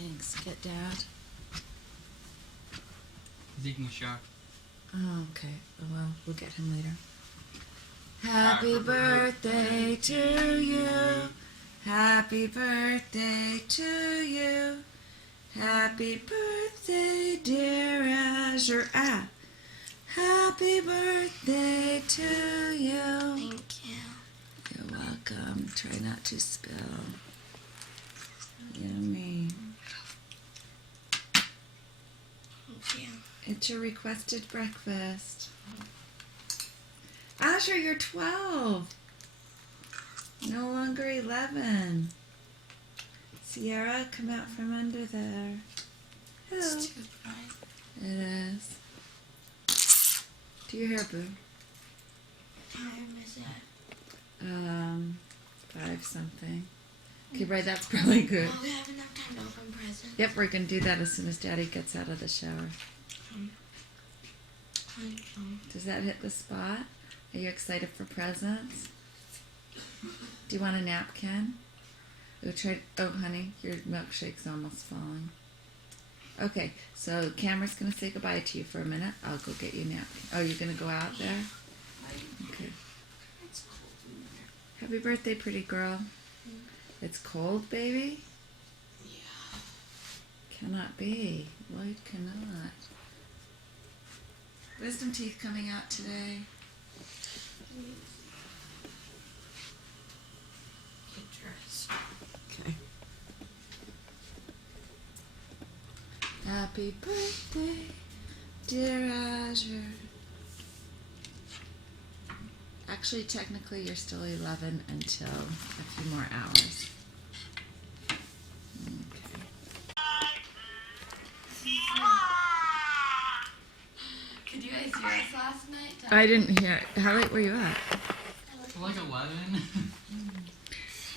Thanks. Get Dad. He's taking a shower. Oh, okay. Oh, well, we'll get him later. Happy birthday to you. Happy birthday to you. Happy birthday, dear Azure. Happy birthday to you. Thank you. You're welcome. Try not to spill. Yummy. Thank you. It's your requested breakfast. Azure, you're 12. No longer 11. Sierra, come out from under there. Hello. It's too bright. It is. Do your hair, boo. What time is it? 5 something. Okay, right, that's probably good. Oh, we have enough time to open presents. Yep, we're going to do that as soon as Daddy gets out of the shower. Does that hit the spot? Are you excited for presents? Do you want a napkin? Oh, honey, your milkshake's almost falling. Okay, so the camera's going to say goodbye to you for a minute. I'll go get you a napkin. Oh, you're going to go out there? Okay. Happy birthday, pretty girl. It's cold, baby? Yeah. Cannot be. Lloyd cannot. Wisdom teeth coming out today. Get dressed. Okay. Happy birthday, dear Azure. Actually, technically, you're still 11 until a few more hours. Okay. Could you guys hear us last night? I didn't hear. How late were you up? Like 11.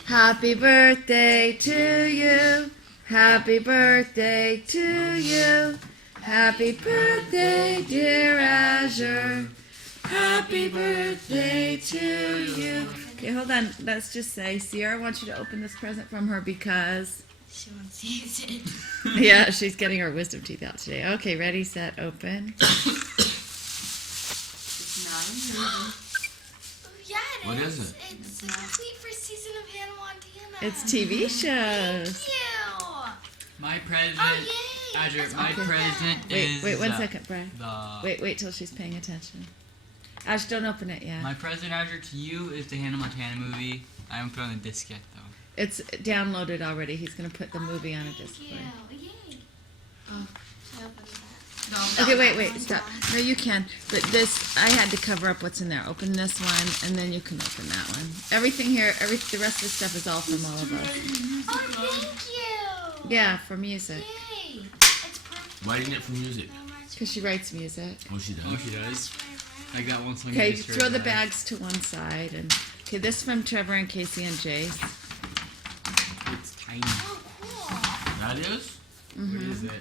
Happy birthday to you. Happy birthday to you. Happy birthday, dear Azure. Happy birthday to you. Okay, hold on. Let's just say Sierra wants you to open this present from her because... She wants to use it. Yeah, she's getting her wisdom teeth out today. Okay, ready, set, open. Oh, yeah, it What is. is it? It's the complete first season of Hannah Montana. It's TV shows. Thank you. My present. Oh, yay. Azure, Let's my open present that. is. Wait 1 second, Brian. The. Wait till she's paying attention. Ash, don't open it yet. My present, Azure, to you is the Hannah Montana movie. I haven't put on the disc yet, though. It's downloaded already. He's going to put the movie on a display. Thank you. Yay. Oh, should I open that? Okay, wait, stop. No, you can. But this, I had to cover up what's in there. Open this one, and then you can open that one. Everything here, the rest of the stuff is all from all of us. Oh, thank you. Yeah, for music. Yay. It's perfect. Why didn't it for music? Because she writes music. Oh, she does. Oh, she does. I got one song. Okay, throw the bags to one side. And okay, this from Trevor and Casey and Jace. It's tiny. Oh, cool. That is? Mm-hmm. What is it?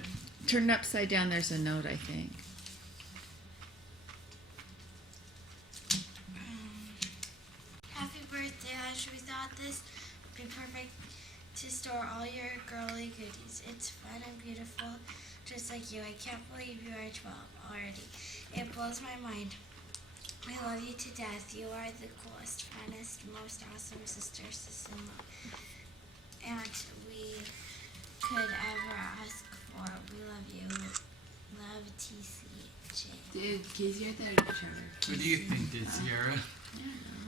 Turned upside down, there's a note, I think. Happy birthday, Ash. We thought this would be perfect to store all your girly goodies. It's fun and beautiful, just like you. I can't believe you are 12 already. It blows my mind. I love you to death. You are the coolest, funnest, most awesome sister, sister-in-law, and we could ever ask for. We love you. Love, TCJ. Dude, Casey, I thought it Trevor. What do you think, did Sierra?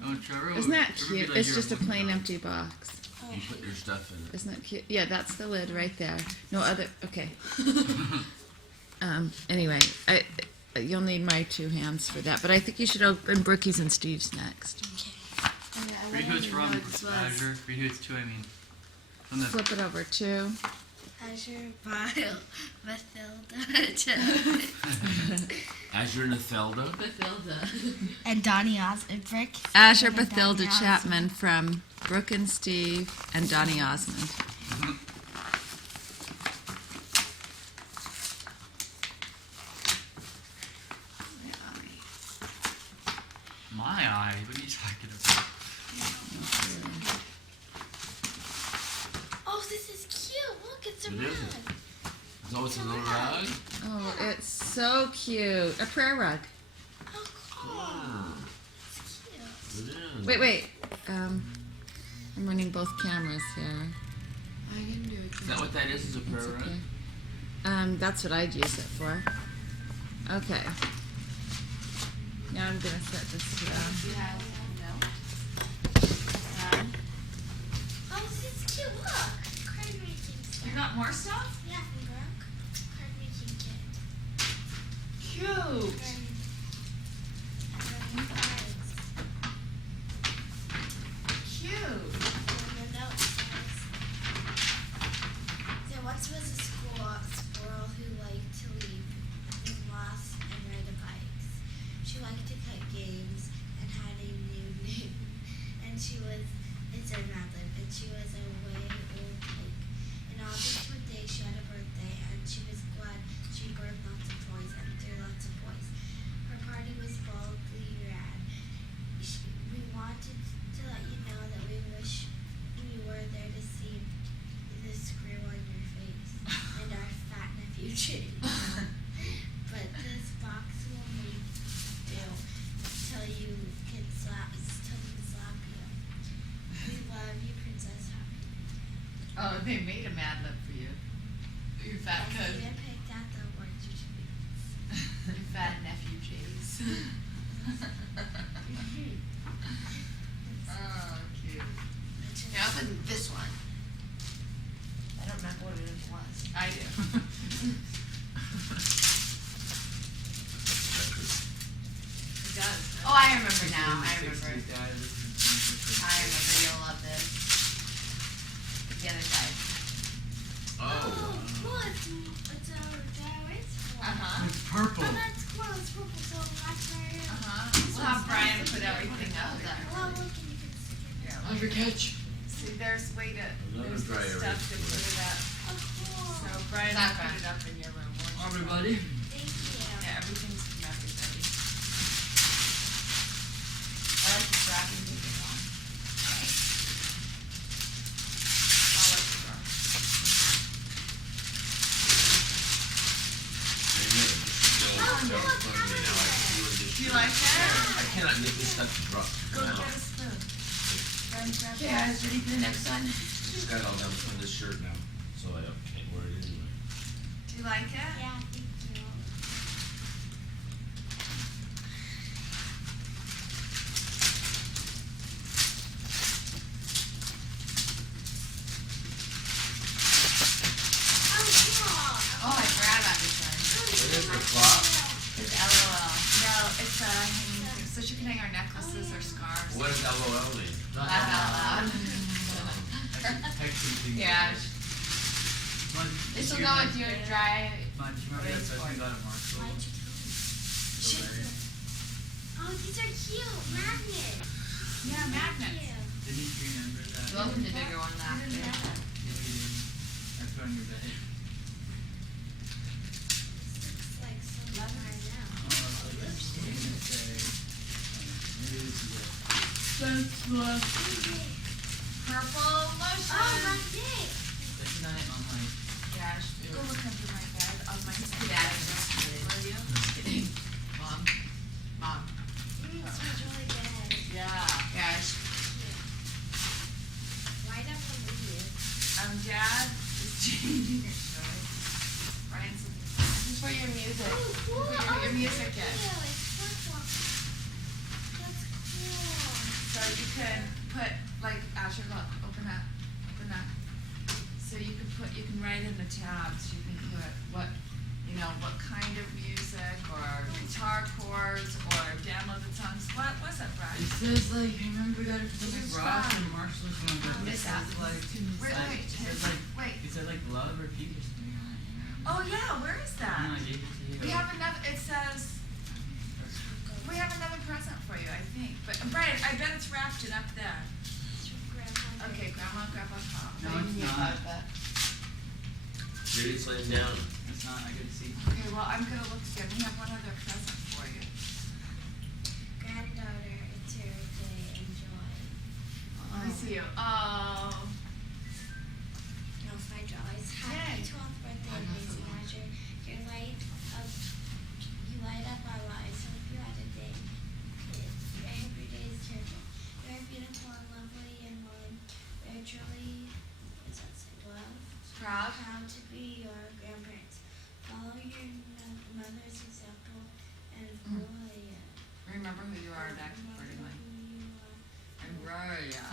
Oh, Trevor. Isn't that Trevor would be cute? like It's your just a one plain dog. empty box. Oh, You put your stuff in it. Isn't that cute? Yeah, that's the lid right there. No other. Okay. Anyway, you'll need my 2 hands for that, but I think you should open Brookie's and Steve's next. Read who it's from, Azure. Read who it's to, I mean. From the Flip it over 2. Azure, Bile, Mathilda, Azure Nathelda. Bathilda. and Donnie Osmond. Azure Bathilda Chapman from Brooke and Steve and Donnie Osmond. My eye. What are you talking about? Oh, this is cute. Look it's a What rug. is it? It's always a little rug. Oh, it's so cute. A prayer rug. Oh, cool. It's cute. It is. Wait. I'm running both cameras here. I can do it. Is that what that is? Is a prayer It's rug? okay. That's what I'd use it for. Okay. Now I'm gonna set this here. You have milk. Oh, this is cute. Look. Card making stuff. You got more stuff? Yeah, from Brooke. Card making kit. Cute. And cards. Cute. And the note says, there once was a squirrel who liked to leave his moss and ride a bike. She liked to cut games and had a new name. And it's a Madeline, and she was a way old pig. In August one day she had a birthday, and she was glad she birthed lots of toys and threw lots of boys. Her party was boldly rad. We wanted to let you know that we wish we were there to see the screw on your face and our fat nephew Jimmy. But this box will make do till you can slap you. We love you, Princess Happy. Oh, they made a Mad Lib for you. Your fat I cousin. even picked out the words you should be. Your fat nephew Jays. Oh, cute. Now open this one. I don't remember what it was. I do. It does. Oh, I remember now. I remember. 60s guy, this is I remember. You'll love this. The other side. Oh. Cool. It's a diorama. It's purple. Oh, that's cool. It's purple, so that's where We'll have Brian put everything up there. well, look, and you can stick it there. Love your catch. See, there's way to, Another there's the dry stuff to erase. put it up. Oh, cool. So Brian That will put fun. it up in your room. won't you? Everybody. Thank you. Yeah, everything's from everybody. I like the wrapping paper one. All up to her. Do you like that? I cannot get this stuff to drop. Go Now. get a spoon. Brian, grab Okay, that. guys, ready for the next one? Just got it all done with this shirt now, so I can't wear it anyway. Do you like it? Yeah, thank you. Oh, I forgot about this one. What is the clock? It's LOL. No, it's a hanging thing, so she can hang our necklaces or scarves. What does LOL mean? Laugh out loud. Texting things. Yeah. This will go with your dry. Mom, do you remember that stuff you got at Marshall? Why'd you tell me? Hilarious. Oh, these are cute. Magnets. Yeah, magnets. Cute. Didn't you remember that? We'll open the bigger one I after. didn't know that. Yeah, we did. That's on your bed. This looks like something right now. Oh, so that's what I'm gonna say. Maybe this is it. Purple lotion. Oh, my dick. This is not on my. Yeah, go look under my bed on my Dad is just Will you? kidding. Mom. Mom. It smells really good. Yeah. Gosh. Cute. Right up on the ear. Dad is changing her story. Brian's looking. This is for your music. Oh, cool. Put your music in. Cute. It's purple. That's cool. So you can put like Azure, look, open that. So you can write in the tabs. You can put what kind of music or guitar chords or download the songs. What was it, Brian? It says like, remember that it This was is like Ross fun. and Marshall's one, but it Miss says out. like, Wait, it says like, wait. it said like love or peace or something on it, you know? Oh yeah, where is I that? know, I gave it to you. We have another. It says we have another present for you, I think. But Brian, I bet it's wrapped it up there. It's from Grandma. Okay, Grandma, grab a top. No, it's not. Maybe it's laying down. It's not, I could see. Okay, well I'm gonna look again. We have one other present for you. Granddaughter, it's your day. Enjoy. Let me see you. Oh. No, my jaw is hot. words that say love. Proud. Proud to be your grandparents. Follow your mother's example and Gloria. Remember who you are back accordingly. And Gloria.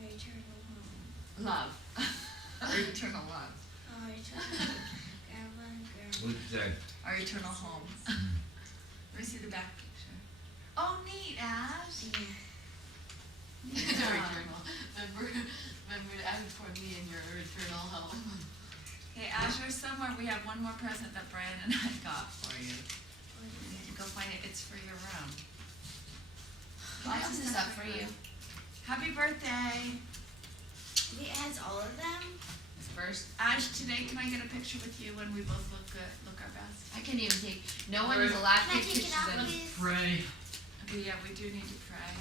Our eternal home. Love. Our eternal love. Our eternal grandma and grandma. What did you Our eternal home. Let me see the back picture. Oh, neat, Ash. Yeah. Neat. Our eternal. Remember to ask for me in your eternal home. Okay, Azure, somewhere we have one more present that Brian and I got for you. Go find it. It's for your room. Lots of stuff for you. Happy birthday. It has all of them. First, Ash, today can I get a picture with you when we both look good, look our best? I can even take, no one is allowed to Can I take take it pictures out, of please? Pray. Okay, yeah, we do need to pray.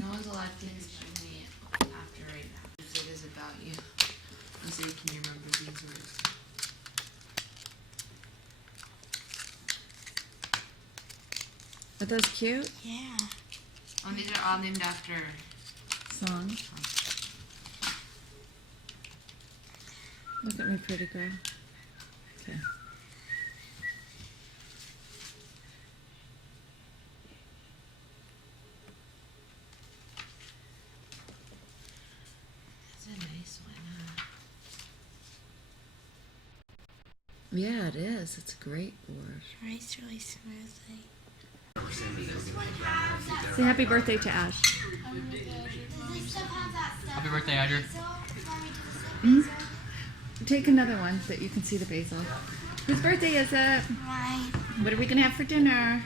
No one's allowed to take pictures of me after right now. It is about you. You say, can you remember these words? Are those cute Yeah. Oh, these are all named after. songs? Look at me, pretty girl. Okay. That's a nice one, huh? Yeah, it is. It's a great word. Writes really smoothly. Say happy birthday to Ash. Does they still have that stuff? Happy birthday, Azure. So, want me to the Take another one so that you can see the basil. Whose birthday is it? Mine. What are we gonna have for dinner?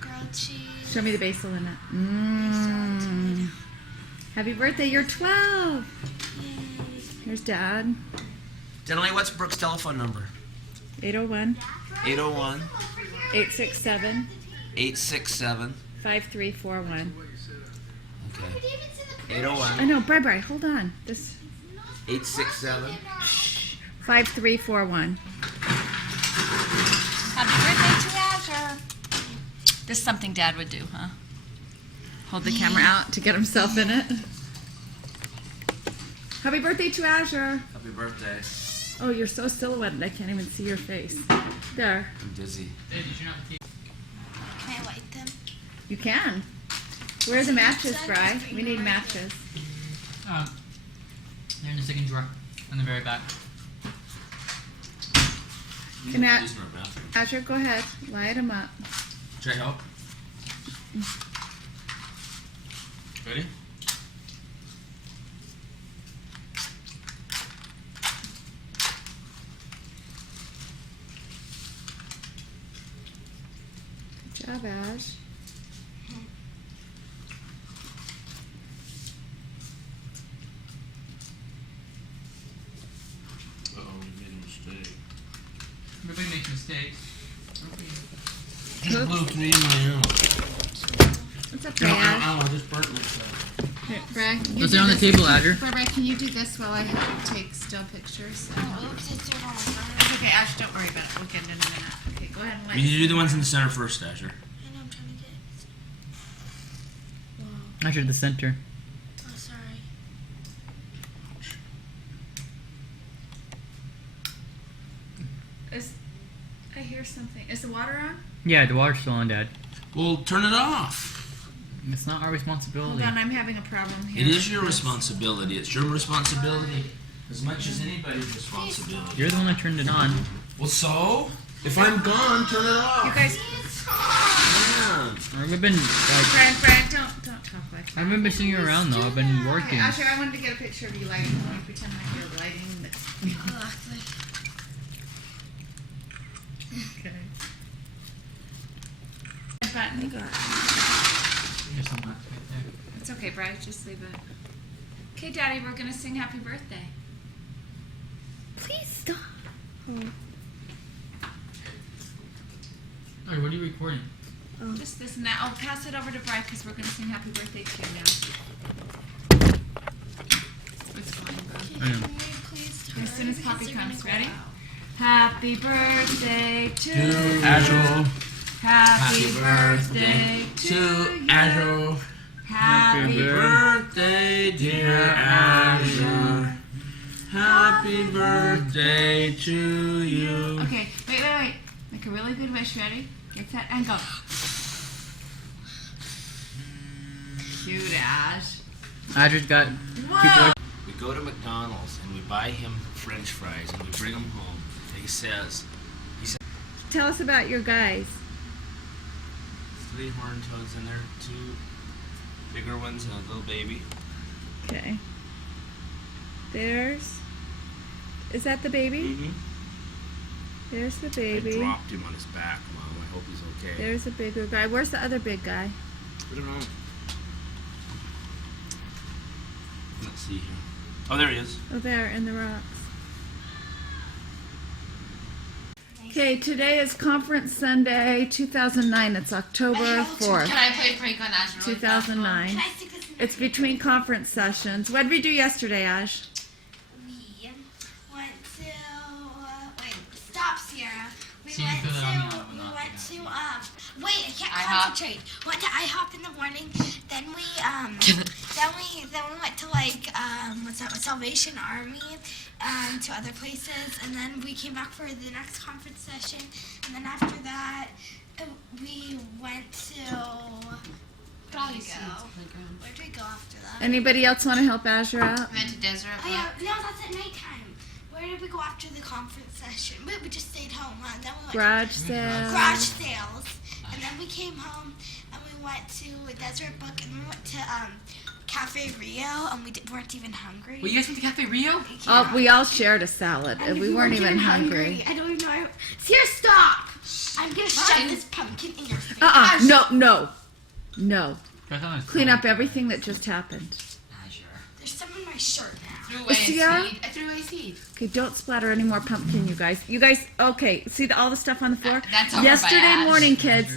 Grilled cheese. Show me the basil in it. Mmm. Happy birthday, you're 12. Yay. Here's Dad. Denley, what's Brooke's telephone number? 801 801 867 867. 5341. Okay. I 801 know, bye. Hold on. This 867. 5341. Happy birthday to Azure. This is something Dad would do, huh? Hold the camera out to get himself in it. Happy birthday to Azure. Happy birthday. Oh, you're so silhouetted. I can't even see your face. There. I'm dizzy. Hey, did you not keep? Can I light them? You can. Where are the matches, Bri? We need matches. They're in the second drawer on the very back. Can I, These are our bathroom. Azure, go ahead. Light them up. Should I help? Ready? Good job, Ash. Uh-oh, we made a mistake. Everybody makes mistakes. Just blew 3 in my house. What's up, Ash? Ow, I just burnt myself. Here, Brad, can you Those do are on the this? table, Azure. Brad, can you do this while I take still pictures? Oops, it's on my It's okay, Ash, don't worry about it. We'll get it in a minute. Okay, go ahead and light. You need to do the ones in the center first, Azure. I know, I'm trying to get it. Azure, the center. Oh, sorry. I hear something. Is the water on? Yeah, the water's still on, Dad. Well, turn it off. It's not our responsibility. Hold on, I'm having a problem here. It is your responsibility. It's your responsibility as much as anybody's responsibility. You're the one that turned it on. Well, so? If I'm gone, turn it off. You guys, Yeah. I've been like, Brian, don't talk like that. I've been missing you around though. I've been working. Asher, I wanted to get a picture of you lighting. Let me pretend like you're lighting this. Okay. Button, you got it. There's some left right there. It's okay, Brian. Just leave it. Okay, Daddy, we're gonna sing Happy Birthday. Please stop. Alright, what are you recording? Just this and that. I'll pass it over to Brian because we're gonna sing Happy Birthday to you now. It's fine, bro. I know. As soon as Poppy comes, ready? Happy birthday to Azure. Happy birthday to Azure. Happy Happy birthday, dear Azure. Happy birthday to you. Okay, wait. Make a really good wish. Ready? Get set and go. Cute, Ash. Audrey's got Whoa! We go to McDonald's and we buy him French fries and we bring them home. And he says, Tell us about your guys. 3 horned toads in there, 2 bigger ones and a little baby. Okay. Is that the baby? Mm-hmm. There's the I baby. dropped him on his back, Mom. I hope he's okay. There's the bigger guy. Where's the other big guy? I don't know. Let's see here. Oh, there he is. Oh, there in the rocks. Okay, today is Conference Sunday 2009. It's October 4th, Can I play a prank on Ash? Really 2009. Can I stick this in It's between conference sessions. What did we do yesterday, Ash? We went to stop, Sierra. We See, you went feel to that I'm not wait, I can't IHOP. concentrate. Went to IHOP in the morning. Then we went to what's that? Salvation Army, to other places, and then we came back for the next conference session. And then after that, we went to where did we go? Where did we go after that? Anybody else want to help Azure out? Went to Desert. Oh yeah, no, that's at nighttime. Where did we go after the conference session? We just stayed home. And then we went Garage to sale. garage sales, and then we came home and we went to Desert Book, and we went to Cafe Rio, and we weren't even hungry. Well, you guys went to Cafe Rio? Oh, we all shared a salad, And and we weren't even hungry. I don't even know. Sierra, stop! I'm gonna shove this pumpkin in your face. No. Clean up everything that just happened. There's some in my shirt now. Threw away a Sierra? seed. I threw away a seed. Okay, don't splatter any more pumpkin, you guys. You guys, okay, see all the stuff on the floor? That's over by Yesterday Ash. morning, kids,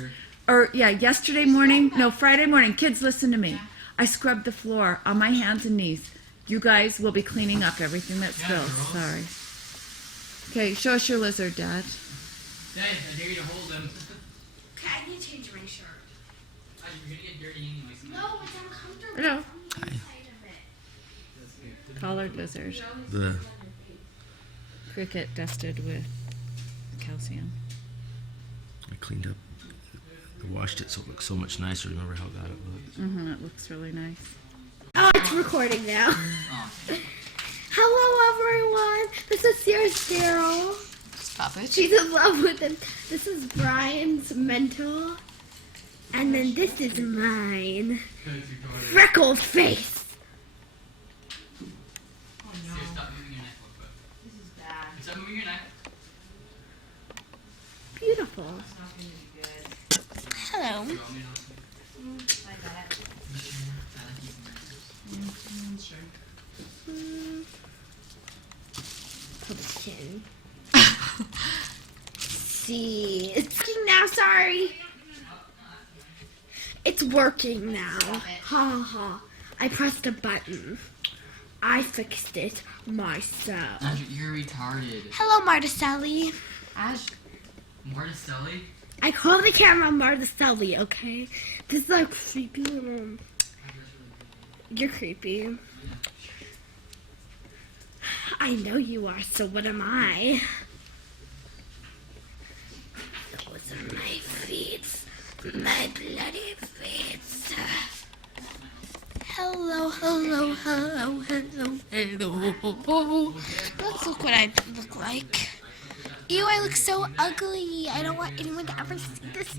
yesterday morning, no, Friday morning, kids, listen to me. I scrubbed the floor on my hands and knees. You guys will be cleaning up everything that's spilled. girls. Sorry. Okay, show us your lizard, Dad. Dad, I dare you to hold them. Okay, I need to change my shirt. You're gonna get dirty anyway. No, it's uncomfortable. Hello. It's on the inside of it. Collared lizard. The Cricket dusted with calcium. I cleaned up. I washed it so it looks so much nicer. Remember how bad it looked? It looks really nice. Oh, it's recording now. Oh. Hello, everyone. This is Sierra's Daryl. Stop it. She's in love with him. This is Brian's mentor. And then this is mine. Freckled face. Oh no. Here, stop moving your neck real quick. This is bad. Stop moving your neck. Beautiful. It's not gonna be good. Hello. You want me to- Like that. Pumpkin. See. It's working now, sorry. It's working now. Ha ha. I pressed a button. I fixed it myself. Andrew, you're retarded. Hello, Marticelli. Ash. Marticelli? I call the camera Marticelli, okay? This is like creepy little... You're creepy. I know you are, so what am I? Those are my feet. My bloody feet. Hello, hello, hello, hello, hello. Let's look what I look like. Ew, I look so ugly. I don't want anyone to ever see this.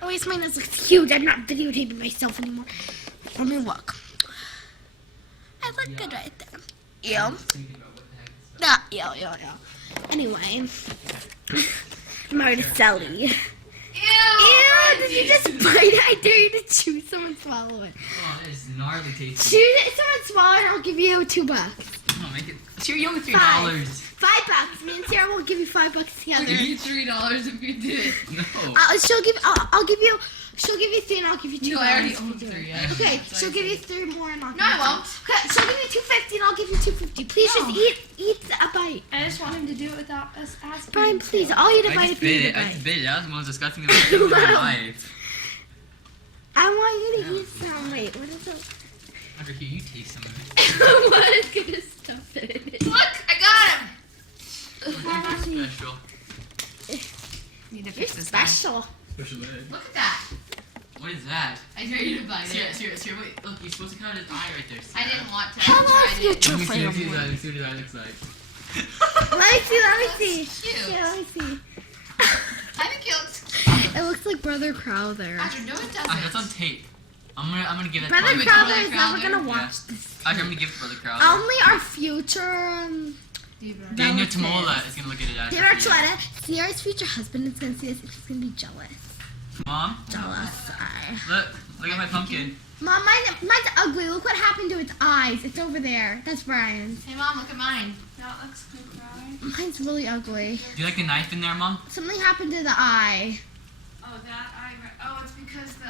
Oh, yes, my nose looks huge. I'm not videotaping myself anymore. Let me look. I look good right there. Ew. Nah, ew. Anyway. Marticelli. Ew, did you just bite? I dare you to chew someone swallow it. Oh, that is gnarly tasty. Chew it, someone swallow it, I'll give you $2. Oh, make it. Sure, you owe me $3. $5. Me and Sarah will give you $5 together. I'll give you $3 if you did. No. She'll give you 3 and I'll give you 2. No, I already own 3. Yeah. Okay, she'll give you 3 more and I'll give No, you I won't. Okay, she'll give you $2.50 and I'll give you $2.50. Please No. just eat a bite. I just want him to do it without us asking. Brian, please, I'll eat a bite if you eat a bite. I just bit it. That was the most disgusting thing I've ever done in my life. I want you to eat some. Wait, what is it? Under here, you taste some of it. What is gonna stuff it? Look, I got him. Special. Need to You're fix this guy. special. Special ed. Look at that. What is that? I dare you to bite Here, it. here, here, wait. Look, you're supposed to cut out his eye right there. I didn't want to. Hello, I tried it. future Let me see what his family. eye, let me see what his eye looks like. Let me see. That's cute. Yeah, let me see. I think it looks cute. It looks like Brother Crowther. Andrew, no, it doesn't. That's on tape. I'm gonna give that Brother to Crowther Brother is never Crowther? gonna watch Yeah. this. I'm gonna give it to Brother Crowder. Only our future, Daniel relatives. Tamola is gonna look at it after. Dear Archuleta, Sierra's future husband is gonna see this. He's gonna be jealous. Mom, Jealous. look at my pumpkin. Mom, mine's ugly. Look what happened to its eyes. It's over there. That's Brian's. Hey, Mom, look at mine. That looks good, right? Mine's really ugly. Do you like the knife in there, Mom? Something happened to the eye. Oh, that eye. It's because the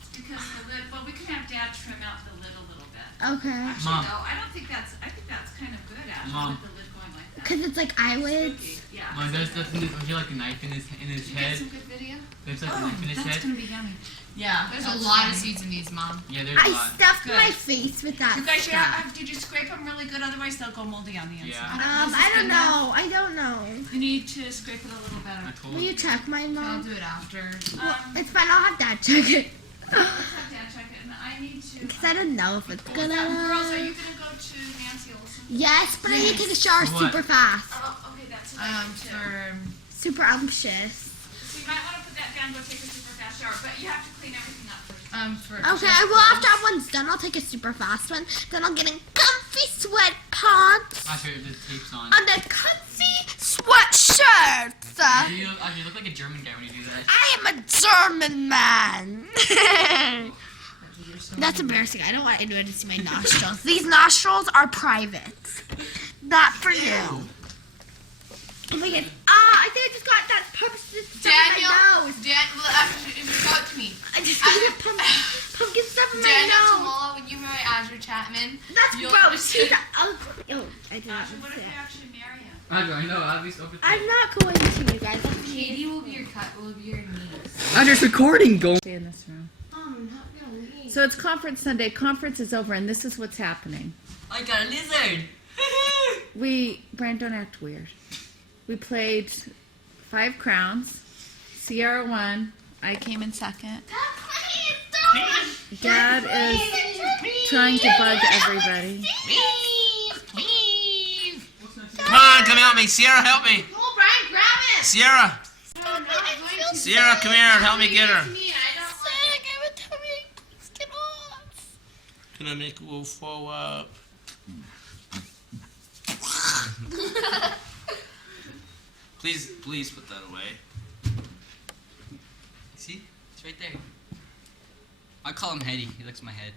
it's because the lid. Well, we can have Dad trim out the lid a little bit. Okay. Actually, Mom. no, I think that's kind of good. Actually, Mom. with the lid going like that. Because it's like eyelids. Spooky. Yeah. Mom, there's like a knife in his Did you get head. some good video? There's like a knife in his head. gonna be yummy. Yeah, there's a lot of seeds in these, Mom. Yeah, there's a I lot. stuffed Good. my face with that You guys, stuff. did you scrape them really good? Otherwise, they'll go moldy on the inside. Yeah. I don't know. I don't know. You need to scrape it a little I better. told Will you check mine, I'll Mom? do it after. Well, it's fine. I'll have Dad check it. Let's have Dad check it, and I need to. Because I don't know if it's gonna. Girls, are you gonna go to Nancy Olson? Yes, but I need to take a shower For what? super fast. Oh, okay, that's a good idea, too. For Super umptious. So you might want to put that down, go take a super fast shower, but you have to clean everything up first. for. Okay, well, after that one's done, I'll take a super fast one. Then I'll get in comfy sweatpants After the tape's on. and then comfy sweatshirts. You look like a German guy when you do that. I am a German man. That's embarrassing. I don't want anyone to see my nostrils. These nostrils are private. Not for you. Oh my god. I think I just got that pumpkin stuff Daniel, in my nose. show it to me. I just got pumpkin stuff in my Daniel nose. Tamola, when you marry Azure Chapman, That's you'll- gross. He's ugly. Oh, I did not Ashley, what if say you it. actually marry him? I know. I'll be so. I'm not going to, you guys. Katie will be your niece. I'm just recording. Go. Stay in this room. I'm not gonna leave. So it's conference Sunday. Conference is over, and this is what's happening. I got a lizard. Brian, don't act weird. We played 5 crowns. Sierra won. I came in second. Dad is trying to bug everybody. Come on, come help me. Sierra, help me. Oh, Brian, grab it. Sierra. Sierra, come here and help me get her. Can I make a little follow up? Please put that away. See? It's right there. I call him Hetty. He licks my head.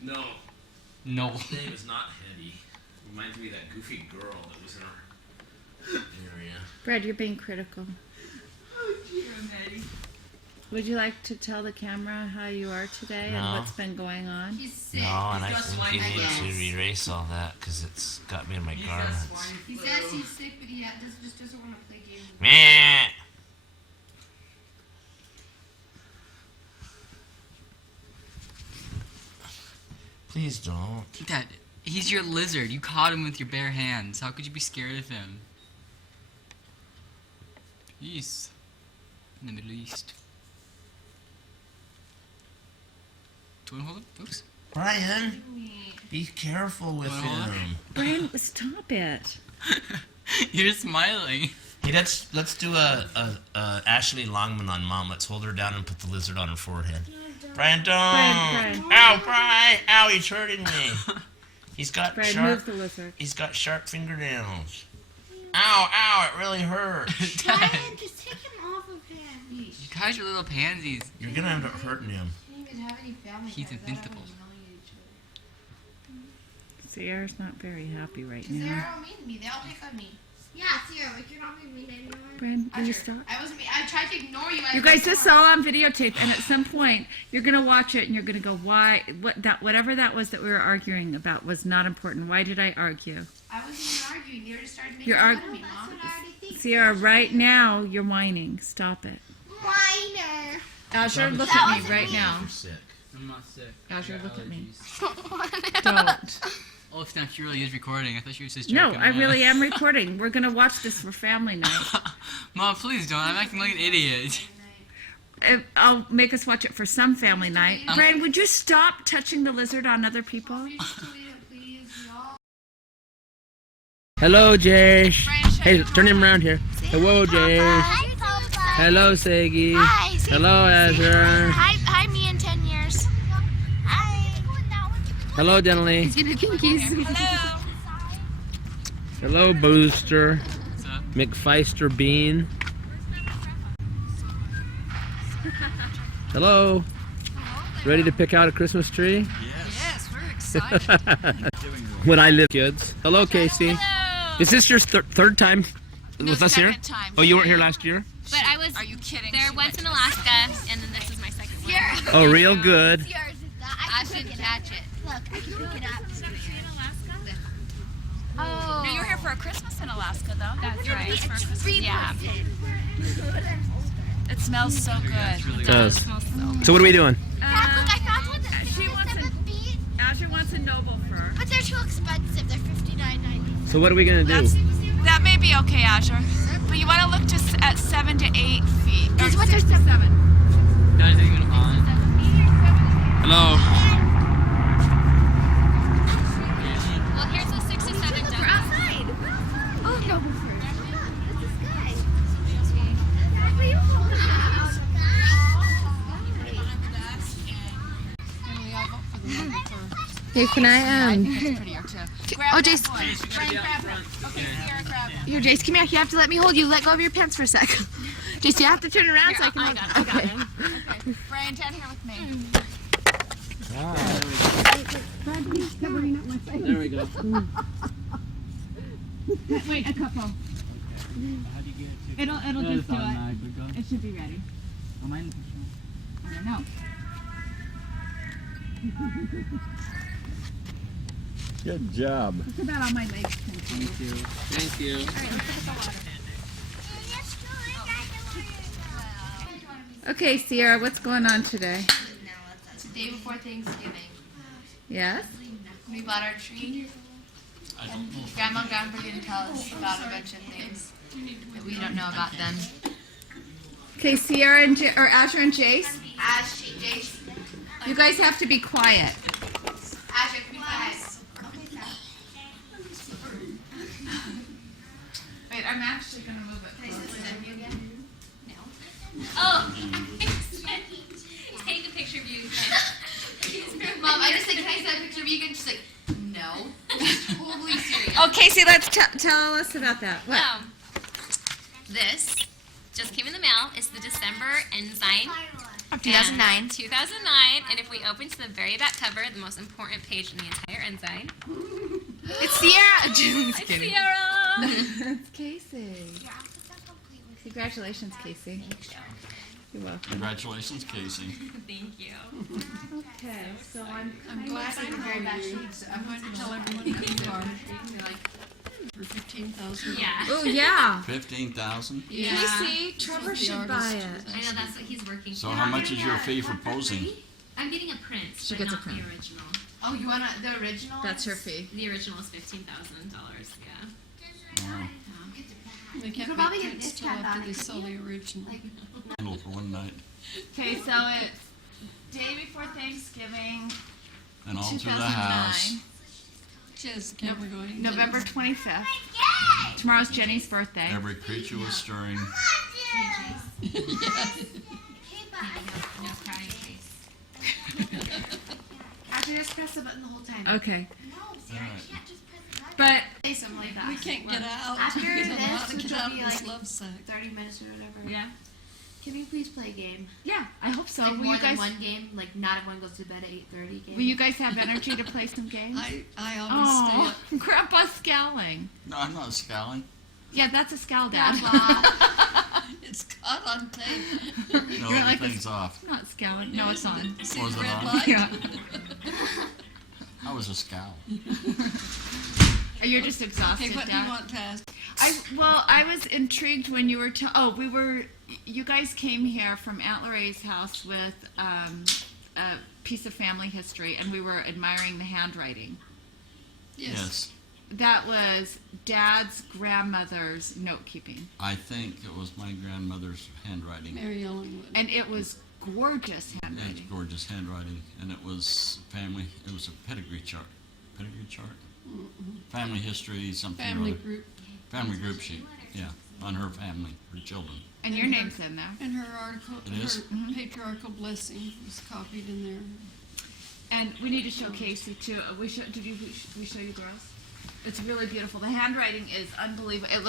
No, No. his name is not Hetty. Reminds me of that goofy girl that was in our area. Brad, you're being critical. Oh, dear, Maddie. Would you like to tell the camera how you are today and No. what's been going on? He's sick. No, and I got think swine you need flu. to erase all that because it's got me in my He's got garments. swine He flu. says he's sick, but he just doesn't want to play games. Meh. Please don't. Dad, he's your lizard. You caught him with your bare hands. How could you be scared of him? Peace. In the Middle East. Do you want to hold him? Oops. Brian, be careful with Wanna hold him. Brian, stop it. You're smiling. Hey, let's do a Ashley Longman on Mom. Let's hold her down and put the lizard on her forehead. Brian, don't. Brian. Ow, Brian. Ow, he's hurting me. He's got Brian, sharp. move the lizard. He's got sharp fingernails. Ow, it really hurts. Dad, Just take him off of him. you guys are little pansies. You're gonna end up hurting him. He didn't even have any family. He's guys. They don't invincible. even know each other. Sierra's not very happy right Because they now. don't mean to me. They all pick on me. Yeah, Sierra, like you're not being mean anymore. Brian, will you Azure, stop? I wasn't mean. I tried to ignore you. You guys, this is all on videotape, and at some point, you're gonna watch it, and you're gonna go, "Why? Whatever that was that we were arguing about was not important. Why did I argue?" I wasn't even arguing. You were just starting to make You're fun arg- of me, Mom. Sierra, right now, you're whining. Stop it. Whiner. Azure, look That at me wasn't right me. now. You're sick. I'm not sick. Azure, I got look at me. allergies. Don't. Oh, snap, she really is recording. I thought she was just No, joking. I really am recording. We're gonna watch this for family night. Mom, please don't. I'm acting like an idiot. I'll make us watch it for some family night. Brian, would you stop touching the lizard on other people? Hello, Jace. Hey, turn him around here. Hello, Jace. Hi, Papa. Hello, Sagi. Hi. Say Hello, Azure. Hi, me in 10 years. Hi. Hello, Denley. Hello. Hello, Booster. What's up? McFeister Bean. Hello. Ready to pick out a Christmas tree? Yes, we're excited. When I live, kids. Hello, Casey. Is this your third time with us here? second time. Oh, you weren't here last year? But I was Are you kidding? there once in Alaska, and then this is my second one. Oh, real good. I should catch it. Look, I can pick it up. Oh, No, you were here for a Christmas in Alaska, though. that's right. Yeah. It smells so good. It does. Smells so So what are we doing? Dad, look, I found one that's She wants a- 7 feet, Azure wants a noble fur. but they're too expensive. They're $59.90. So what are we gonna do? That may be okay, Azure. But you want to look just at 7 to 8 feet. Guess what? There's 7. Not even on. Hello. Well, here's a 6 to 7 We're done. outside. Oh, noble fur. This is good. Hey, can I Oh, Jace. Here, Jace, come here. You have to let me hold you. Let go of your pants for a sec. Jace, you have to turn around so I can hold you. Okay. Brian, down here with me. There we go. Wait, a couple. It'll just do it. It should be ready. I don't know. Good job. Look about all my legs. Thank you. Thank you. Okay, Sierra, what's going on today? It's the day before Thanksgiving. Yes? We bought our tree. Grandma and Grandpa didn't tell us about a bunch of things that we don't know about them. Okay, Sierra and or Azure and Jace, Jace. you guys have to be quiet. Azure, be quiet. Wait, I'm actually going to move it closer. Oh, take a picture of you. Mom, I just said, can I send a picture of you again? She's like, no. Totally serious. Oh, Casey, let's tell us about that. What? This just came in the mail. It's the December Ensign. 2009. 2009, and if we open to the very back cover, the most important page in the entire Ensign. It's Sierra. Just It's kidding. Sierra! It's Casey. Congratulations, Casey. You're welcome. Congratulations, Casey. Thank you. Okay, so I'm glad I very bad shapes. I'm going to tell everyone that you are. You're like, for 15,000. Yeah. Oh, yeah. 15,000. Casey, Trevor should buy it. I know that's what he's working So for. how much is your fee for posing? I'm getting a print, She but gets a not print. the original. Oh, you want the original? That's her fee. The original is $15,000. Yeah. Wow. You could probably get a discount on it. Handle for one night. Okay, so it's day before Thanksgiving, And all through the house. 2009. November 25th. Tomorrow's Jenny's birthday. Every creature was stirring. No crying face. Actually, just press the button the whole time. Okay. No, Sarah, you can't just press the button. But Say something like that. We can't get out. After We don't know how this, to which get will out be of like this love sack. 30 minutes or whatever. yeah, Can we please play a game? yeah, I hope so. Like Will more you than guys? one game? Like not everyone goes to bed at 8:30 game? Will you guys have energy to play some games? I always stay Oh, up. Grandpa's scowling. No, I'm not scowling. Yeah, that's a scowl, Dad. It's caught on tape. No, You're like everything's off. Not scowling. No, it's on. See Was the it red on? light? Yeah. I was a scowl. Or you're just exhausted, Okay, what do Dad. you want to ask? I was intrigued when you were. You guys came here from Aunt Lorraine's house with piece of family history, and we were admiring the handwriting. Yes. That was Dad's grandmother's note keeping, I think it was my grandmother's handwriting. Mary Ellen Wood. and it was gorgeous It's handwriting. gorgeous handwriting, and it was family. It was a pedigree chart. Pedigree chart. Family history, something. Family or other. group. Family group sheet. Yeah, on her family, her children. And your name's in there. And her article, It is? her patriarchal blessing was copied in there. And we need to show Casey too. We show you girls? It's really beautiful. The handwriting is unbelievable. It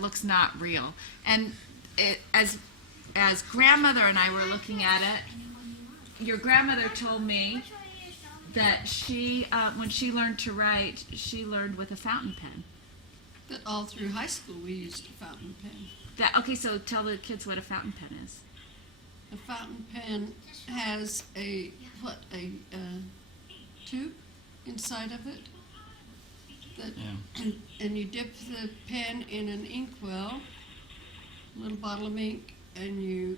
looks not real. And it as grandmother and I were looking at it, your grandmother told me that she when she learned to write, she learned with a fountain pen. But all through high school we used a fountain pen. Okay, so tell the kids what a fountain pen is. A fountain pen has a tube inside of it. That, Yeah. and you dip the pen in an inkwell, a little bottle of ink, and you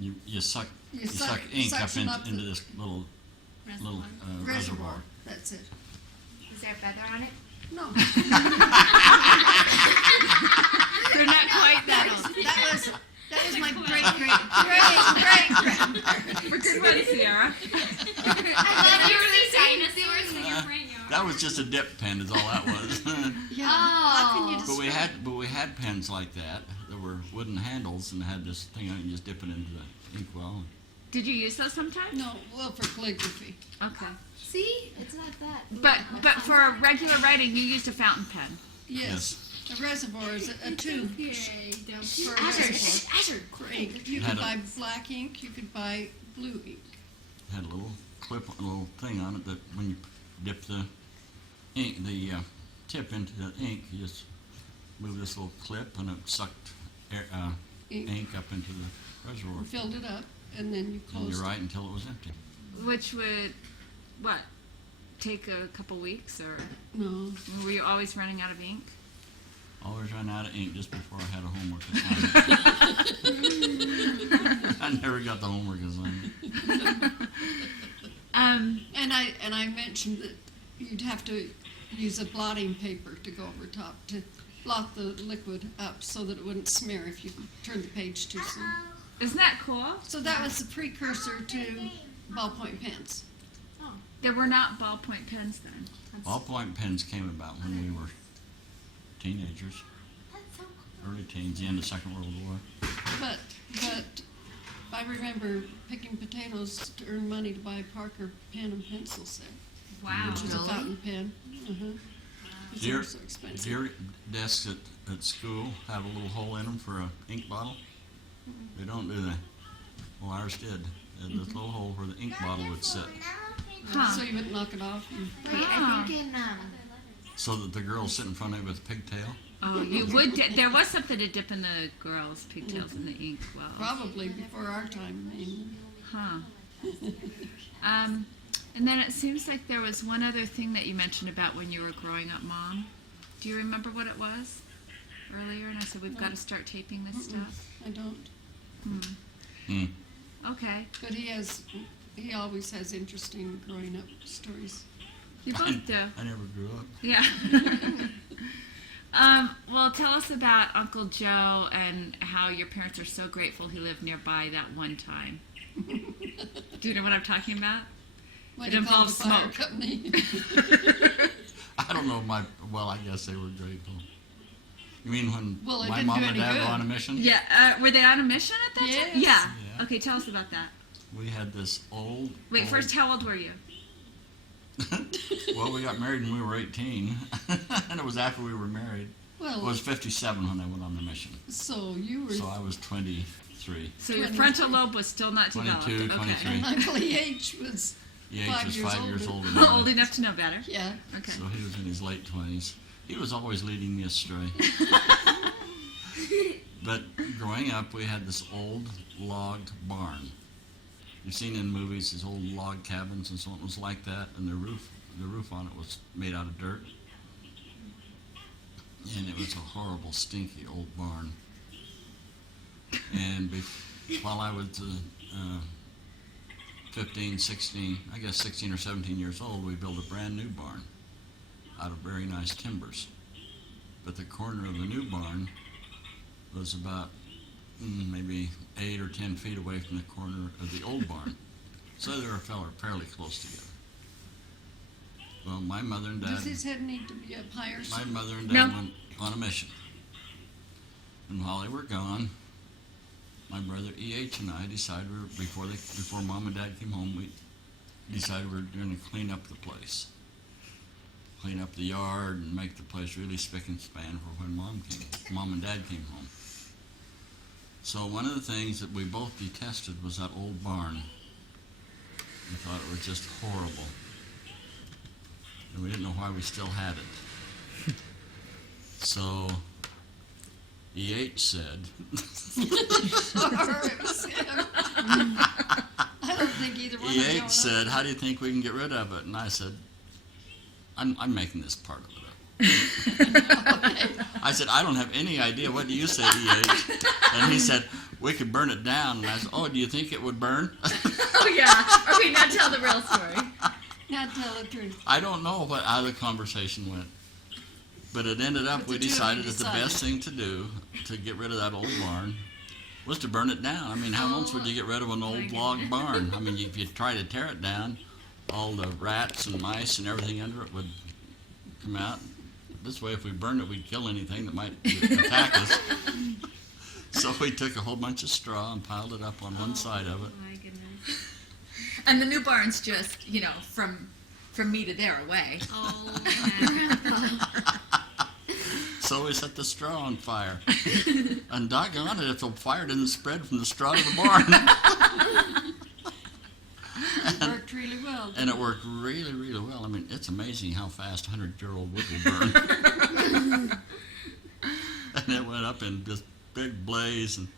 You suck You suck suck- ink up suction into, up the- into this little reservoir. That's it. Is there a feather on it? No. They're not quite that old. That was my great-great-great-great-grandmother. Good one, Sierra. I love your dinosaurs in your brain. That was just a dip pen, is all that was. Yeah. How can you Oh. describe? but we had pens like that. There were wooden handles and had this thing on it. You just dip it into the inkwell. Did you use those sometimes? No, well, for calligraphy. Okay. See? It's not that. But for regular writing, you used a fountain pen. Yes. A reservoir is a tube Okay. for a reservoir for ink. You Had could a- buy black ink. You could buy blue ink. Had a little clip, a little thing on it that when you dip the ink, the tip into the ink, you just move this little clip and it sucked air, ink up into the reservoir. You filled it up, and then you And closed you it. write until it was empty. Which would, what, take a couple weeks, or No. were you always running out of ink? Always ran out of ink just before I had a homework assignment. I never got the homework assignment. And I mentioned that you'd have to use a blotting paper to go over top to blot the liquid up so that it wouldn't smear if you turned the page too soon. Isn't that cool? So that was the precursor to ballpoint pens. There were not ballpoint pens then. Ballpoint pens came about when we were teenagers, early teens, the end of the Second World War. But I remember picking potatoes to earn money to buy a Parker pen and pencil set, Wow. which was a fountain pen. It's Your, also expensive. your desks at school have a little hole in them for an ink bottle? They don't, do they? Well, ours did. They had this little hole where the ink bottle would sit, Huh. So you wouldn't knock it off. And Wait, I think in so that the girls sit in front of it with a pigtail. Oh, you would. There was something to dip in the girls' pigtails in the ink. Well, probably before our time. I mean, huh. And then it seems like there was one other thing that you mentioned about when you were growing up, Mom. Do you remember what it was earlier? And I said we've got to start taping this stuff. I don't. Okay. But he always has interesting growing up stories. You both do. I never grew up. Yeah. Well, tell us about Uncle Joe and how your parents are so grateful he lived nearby that one time. Do you know what I'm talking about? When It he called involves the fire smoke. company. I don't know well, I guess they were grateful. You mean when Well, it my didn't mom do and any dad good. were on a mission? Yeah. Were they on a mission at that time? Yes. Yeah. Yeah. Okay, tell us about that. We had this old... Wait, old- first, how old were you? Well, we got married when we were 18, and it was after we were married. Well, I was 57 when I went on the mission, so you were. so I was 23. So your 20. frontal lobe was still not 22, developed. 23. And Uncle H was. Yeah, 5 he was years 5 years older. older than Okay. Old me. enough to know better. Yeah. Okay. So he was in his late 20s. He was always leading me astray. But growing up, we had this old logged barn. You've seen in movies these old log cabins and so on. It was like that, and the roof on it was made out of dirt. And it was a horrible, stinky old barn. And while I was 15, 16, I guess 16 or 17 years old, we built a brand new barn out of very nice timbers. But the corner of the new barn was about maybe 8 or 10 feet away from the corner of the old barn. So they were fairly close together. Well, my mother and dad... Does his head need to be up higher? My mother and No. dad went on a mission. And while they were gone, my brother E.H. and I decided before Mom and Dad came home, we decided we were going to clean up the place. Clean up the yard and make the place really spick and span for when Mom and Dad came home. So one of the things that we both detested was that old barn. We thought it was just horrible. And we didn't know why we still had it. So E.H. said, Or it was him. I don't think either one of them. E.H. said, how do you think we can get rid of it? And I said, I'm making this part of it up. I said, I don't have any idea. What do you say, E.H.? And he said, we could burn it down. And I said, oh, do you think it would burn? Oh, yeah. Okay, now tell the real story. Now tell the truth. I don't know how the conversation went. But it ended up, But we the two of decided you that the best thing to do to get rid of that old barn was to burn it down. I mean, how else would you get rid of an old log barn? I mean, if you try to tear it down, all the rats and mice and everything under it would come out. This way, if we burned it, we'd kill anything that might attack us. So we took a whole bunch of straw and piled it up on one side of it. My goodness. And the new barn's just, from me to there away. Oh, Grandpa. So we set the straw on fire. And doggone it, if the fire didn't spread from the straw to the barn. It worked really well. And it worked really, really well. I mean, it's amazing how fast 100-year-old wood will burn. And it went up in this big blaze, and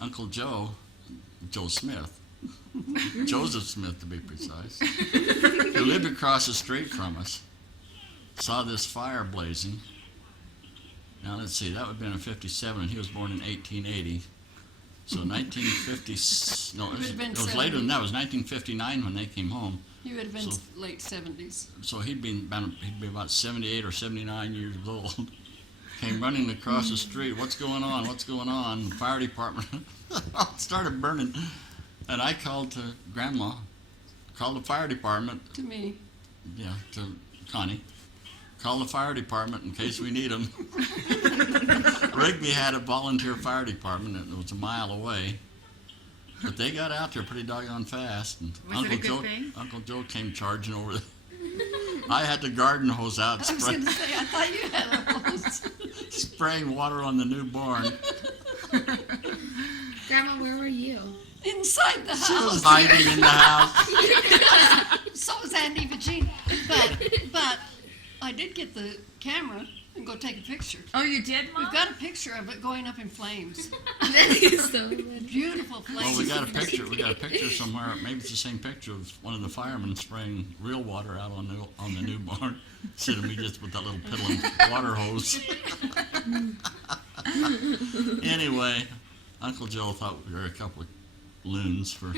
Uncle Joe Smith, Joseph Smith to be precise, who lived across the street from us, saw this fire blazing. Now let's see, that would have been in '57, and he was born in 1880. So 1950, no, It would have been it was later than that. It was 1959 when they came home. He would have been So- late 70s. So he'd be about 78 or 79 years old. Came running across the street. What's going on? What's going on? The fire department started burning. And I called to Grandma, called the fire department. To me. Yeah, to Connie. Call the fire department in case we need them. Rigby had a volunteer fire department, and it was a mile away. But they got out there pretty doggone fast. And Was it a good thing? Uncle Joe came charging over. I had the garden hose out, I was going to say, I thought you had a hose. spraying water on the new barn. Grandma, where were you? Inside the She was house. hiding in the house. So was Andy Vagina. But I did get the camera and go take a picture. Oh, you did, Mom? We've got a picture of it going up in flames. That is so funny. Beautiful flames. Well, we got a picture. We got a picture somewhere. Maybe it's the same picture of one of the firemen spraying real water out on the new barn, sitting me just with that little piddling water hose. Anyway, Uncle Joe thought we were a couple of loons for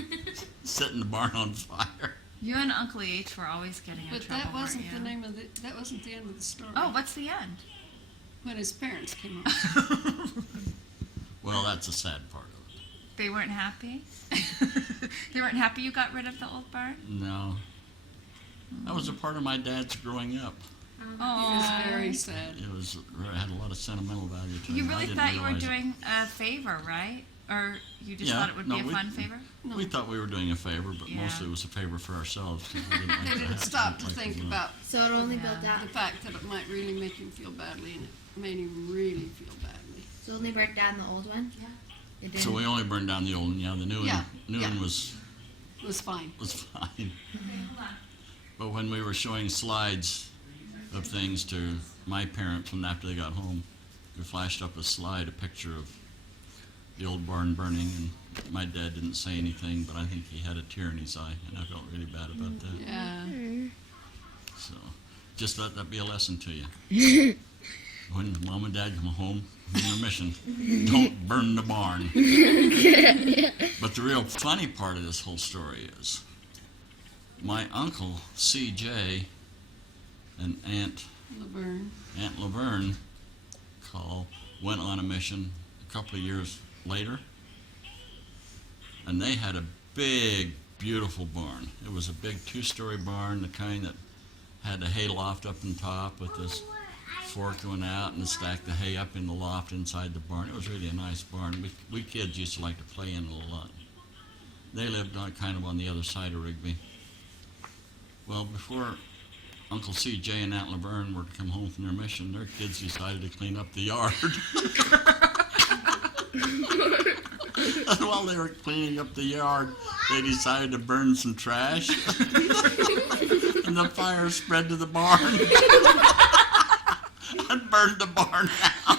setting the barn on fire. You and Uncle H were always getting in But trouble, that wasn't weren't the you? name of the. That wasn't the end of the story. Oh, what's the end? When his parents came home. Well, that's the sad part of it. They weren't happy? They weren't happy you got rid of the old barn? No, that was a part of my dad's growing up. It Oh, was very sad. It had a lot of sentimental value to it. You and I really didn't thought you were realize it. doing a favor, right? Or you just Yeah, thought it would no, be a we- fun favor? No. We thought we were doing a favor, but Yeah. mostly it was a favor for ourselves. 'Cause we didn't like They to didn't have- stop to like think do it. about So it only Yeah. built the down. fact that it might really make him feel badly, and it made him really feel badly. So it only burnt down the old one? Yeah. It didn't. So we only burned down the old one. Yeah, the new Yeah, one. New yeah. one was It was fine. fine. But when we were showing slides of things to my parents when after they got home, we flashed up a slide, a picture of the old barn burning, and my dad didn't say anything, but I think he had a tear in his eye, and I felt really bad about that. Yeah. So just let that be a lesson to you. When Mom and Dad come home from their mission, don't burn the barn. But the real funny part of this whole story is my uncle C.J. and Aunt Laverne went on a mission a couple of years later, and they had a big, beautiful barn. It was a big 2-story barn, the kind that had a hay loft up on top with this fork going out and stack the hay up in the loft inside the barn. It was really a nice barn. We kids used to like to play in it a lot. They lived kind of on the other side of Rigby. Well, before Uncle C.J. and Aunt Laverne were to come home from their mission, their kids decided to clean up the yard. And while they were cleaning up the yard, they decided to burn some trash. And the fire spread to the barn and burned the barn down.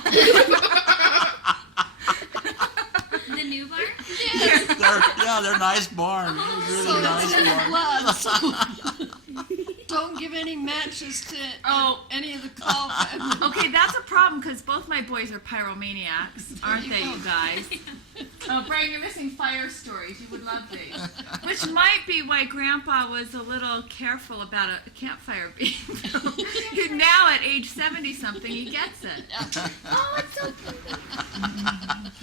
The new barn? They're nice barn. It was really So nice it's in the barn. blood. So don't give any matches to any of the Call family. Okay, that's a problem because both my boys are pyromaniacs, aren't they, you guys? Oh, Brian, you're missing fire stories. You would love these. Which might be why Grandpa was a little careful about a campfire being built. Now at age 70-something, he gets it. Oh, it's so pretty.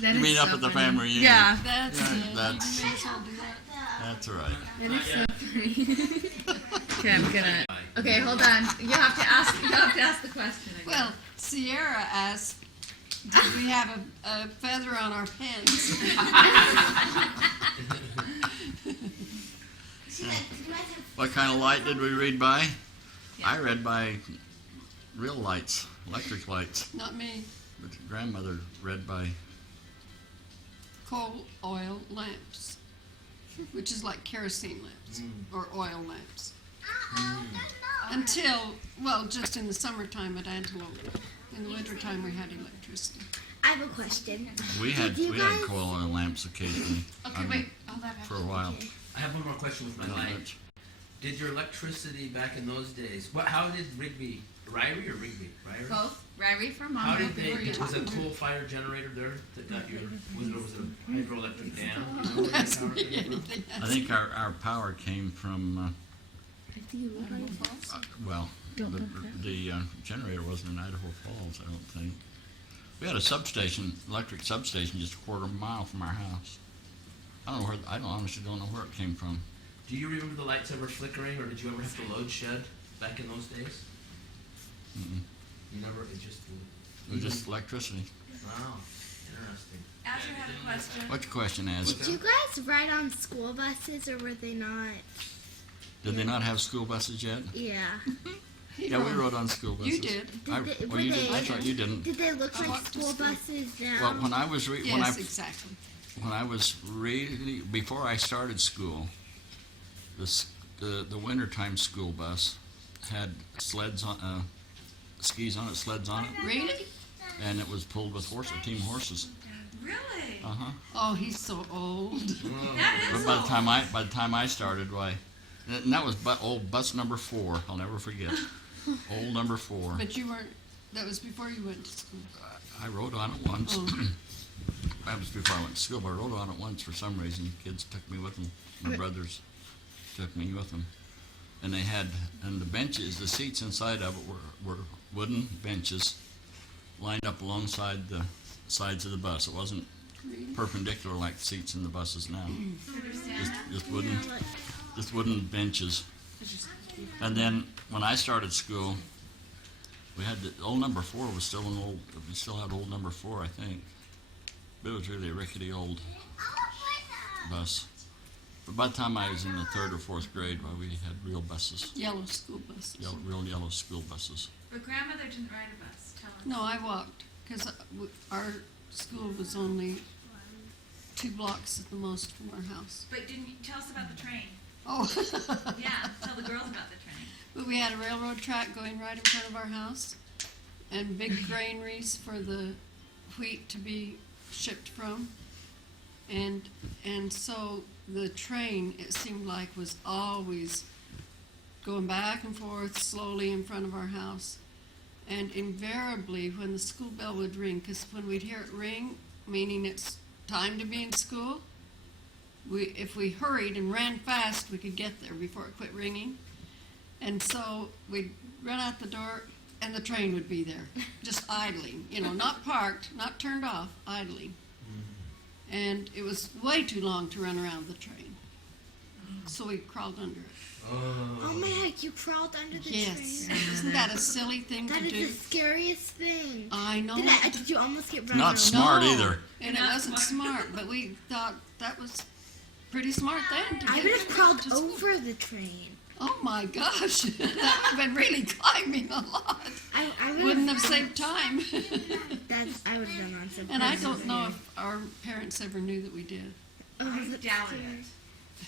That You is mean up so at the funny. family reunion? Yeah. That's Yeah, it. that's- You may as well do that. That's right. That is so funny. Okay, I'm gonna. Okay, hold on. You have to ask the question again. Well, Sierra asked, did we have a feather on our pens? What kind of light did we read by? I read by real lights, electric lights. Not me. But grandmother read by. Coal oil lamps, which is like kerosene lamps or oil lamps. Until, well, just in the summertime at Antelope. In the wintertime we had electricity. I have a question. We had Did you guys- coal oil lamps occasionally. Okay, wait. Hold on. For a while. I have one more question with my Not light. much. Did your electricity back in those days? How did Rigby, Ryrie or Rigby? Ryrie? Both. Ryrie for How Mom. did they? Was it a coal fire generator there that got your? Was it a hydroelectric dam? You know where your power came from? I think our power came from. Well, the generator wasn't in Idaho Falls, I don't think. We had a substation, electric substation, just a quarter mile from our house. I honestly don't know where it came from. Do you remember the lights ever flickering, or did you ever have to load shed back in those days? Mm-mm. You never. It just. It was just electricity. Wow, interesting. Azure had a question. What's your question, Az? Did you guys ride on school buses or were they not? Did they not have school buses yet? Yeah. Yeah, we rode on school buses. You did. Were You did. I they- thought you didn't. Did they look I like walked to school school. buses now? Well, when I was Yes, exactly. when I was really before I started school, the wintertime school bus had sleds on skis on it, sleds on it, Really? and it was pulled with team horses. Really? Oh, he's so old. That But is by old. the time I started, why, and that was old bus number 4. I'll never forget. Old number 4. But you weren't, that was before you went to school. I rode on it once. Oh. That was before I went to school, but I rode on it once for some reason. Kids took me with them. My brothers took me with them. And the benches, the seats inside of it were wooden benches lined up alongside the sides of the bus. It wasn't perpendicular like the seats in the buses now. Just wooden benches. And then when I started school, we had the old number 4 we still had old number 4, I think. But it was really a rickety old bus. But by the time I was in the 3rd or 4th grade, we had real buses, Yellow school buses. real yellow school buses. But grandmother didn't ride a bus. Tell us. No, I walked, because our school was only 2 blocks at the most from our house. But didn't you tell us about the train? Oh. Yeah, tell the girls about the train. But we had a railroad track going right in front of our house, and big granaries for the wheat to be shipped from. And so the train, it seemed like, was always going back and forth slowly in front of our house. And invariably, when the school bell would ring, because when we'd hear it ring, meaning it's time to be in school, if we hurried and ran fast, we could get there before it quit ringing. And so we'd run out the door, and the train would be there, just idling. Not parked, not turned off, idling. And it was way too long to run around the train. So we crawled under it. Oh my heck, you crawled under the Yes. train? Isn't that a silly thing That to is do? the scariest thing. I know. Did you almost get run Not over? smart No. either. And it wasn't smart, but we thought that was pretty smart then. To I get would have crawled to school. over the train. Oh my gosh, that would have been really climbing a lot. I Wouldn't have saved time. I would have done that. So And I don't know if our parents ever knew that we did. Oh, I doubt it.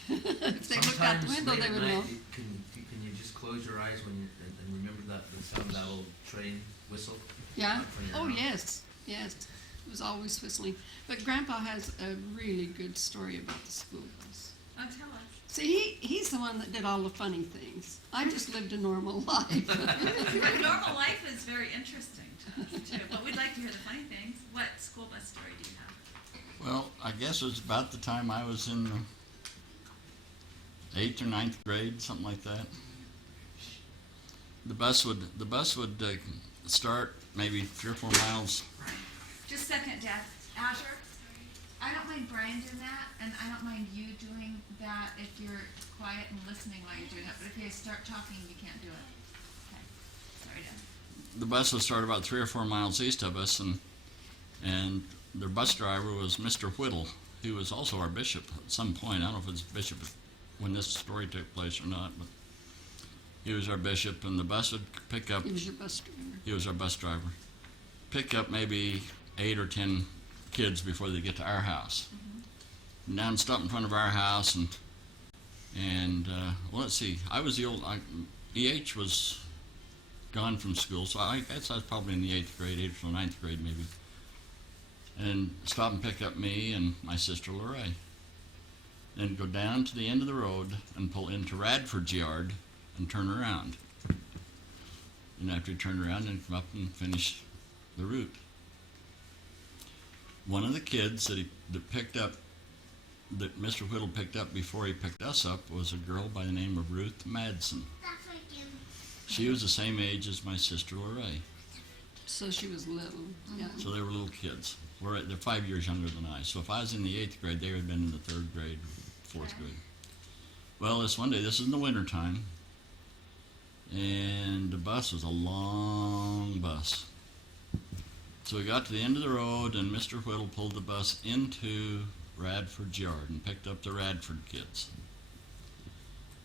If they looked out the window, late they at would night, know. Can you just close your eyes when and remember the sound of that old train whistle? Yeah? From your Oh, house? yes, yes. It was always whistling. But Grandpa has a really good story about the school bus. Oh, tell us. See, he's the one that did all the funny things. I just lived a normal life. Your normal life is very interesting to us, too. But we'd like to hear the funny things. What school bus story do you have? Well, I guess it was about the time I was in the 8th or 9th grade, something like that. The bus would start maybe 3 or 4 miles. Just a second, Dad. Azure, I don't mind Brian doing that, and I don't mind you doing that if you're quiet and listening while you're doing it. But if you start talking, you can't do it. Okay. Sorry, Dad. The bus would start about 3 or 4 miles east of us, and their bus driver was Mr. Whittle, who was also our bishop at some point. I don't know if it was bishop when this story took place or not, but he was our bishop, and the bus would pick up. He was your bus driver. He was our bus driver. Pick up maybe 8 or 10 kids before they get to our house. And down, stop in front of our house, and well, let's see. I was the old. EH was gone from school, so I guess I was probably in the 8th grade, 8th or 9th grade maybe. And stop and pick up me and my sister Lorraine. Then go down to the end of the road and pull into Radford's yard and turn around. And after he turned around, then come up and finish the route. One of the kids that Mr. Whittle picked up before he picked us up was a girl by the name of Ruth Madsen. She was the same age as my sister Lorraine. So she was little. Yeah. So they were little kids. They're 5 years younger than I. So if I was in the 8th grade, they would have been in the 3rd grade, 4th grade. Well, this one day, this is in the wintertime, and the bus was a long bus. So we got to the end of the road, and Mr. Whittle pulled the bus into Radford's yard and picked up the Radford kids.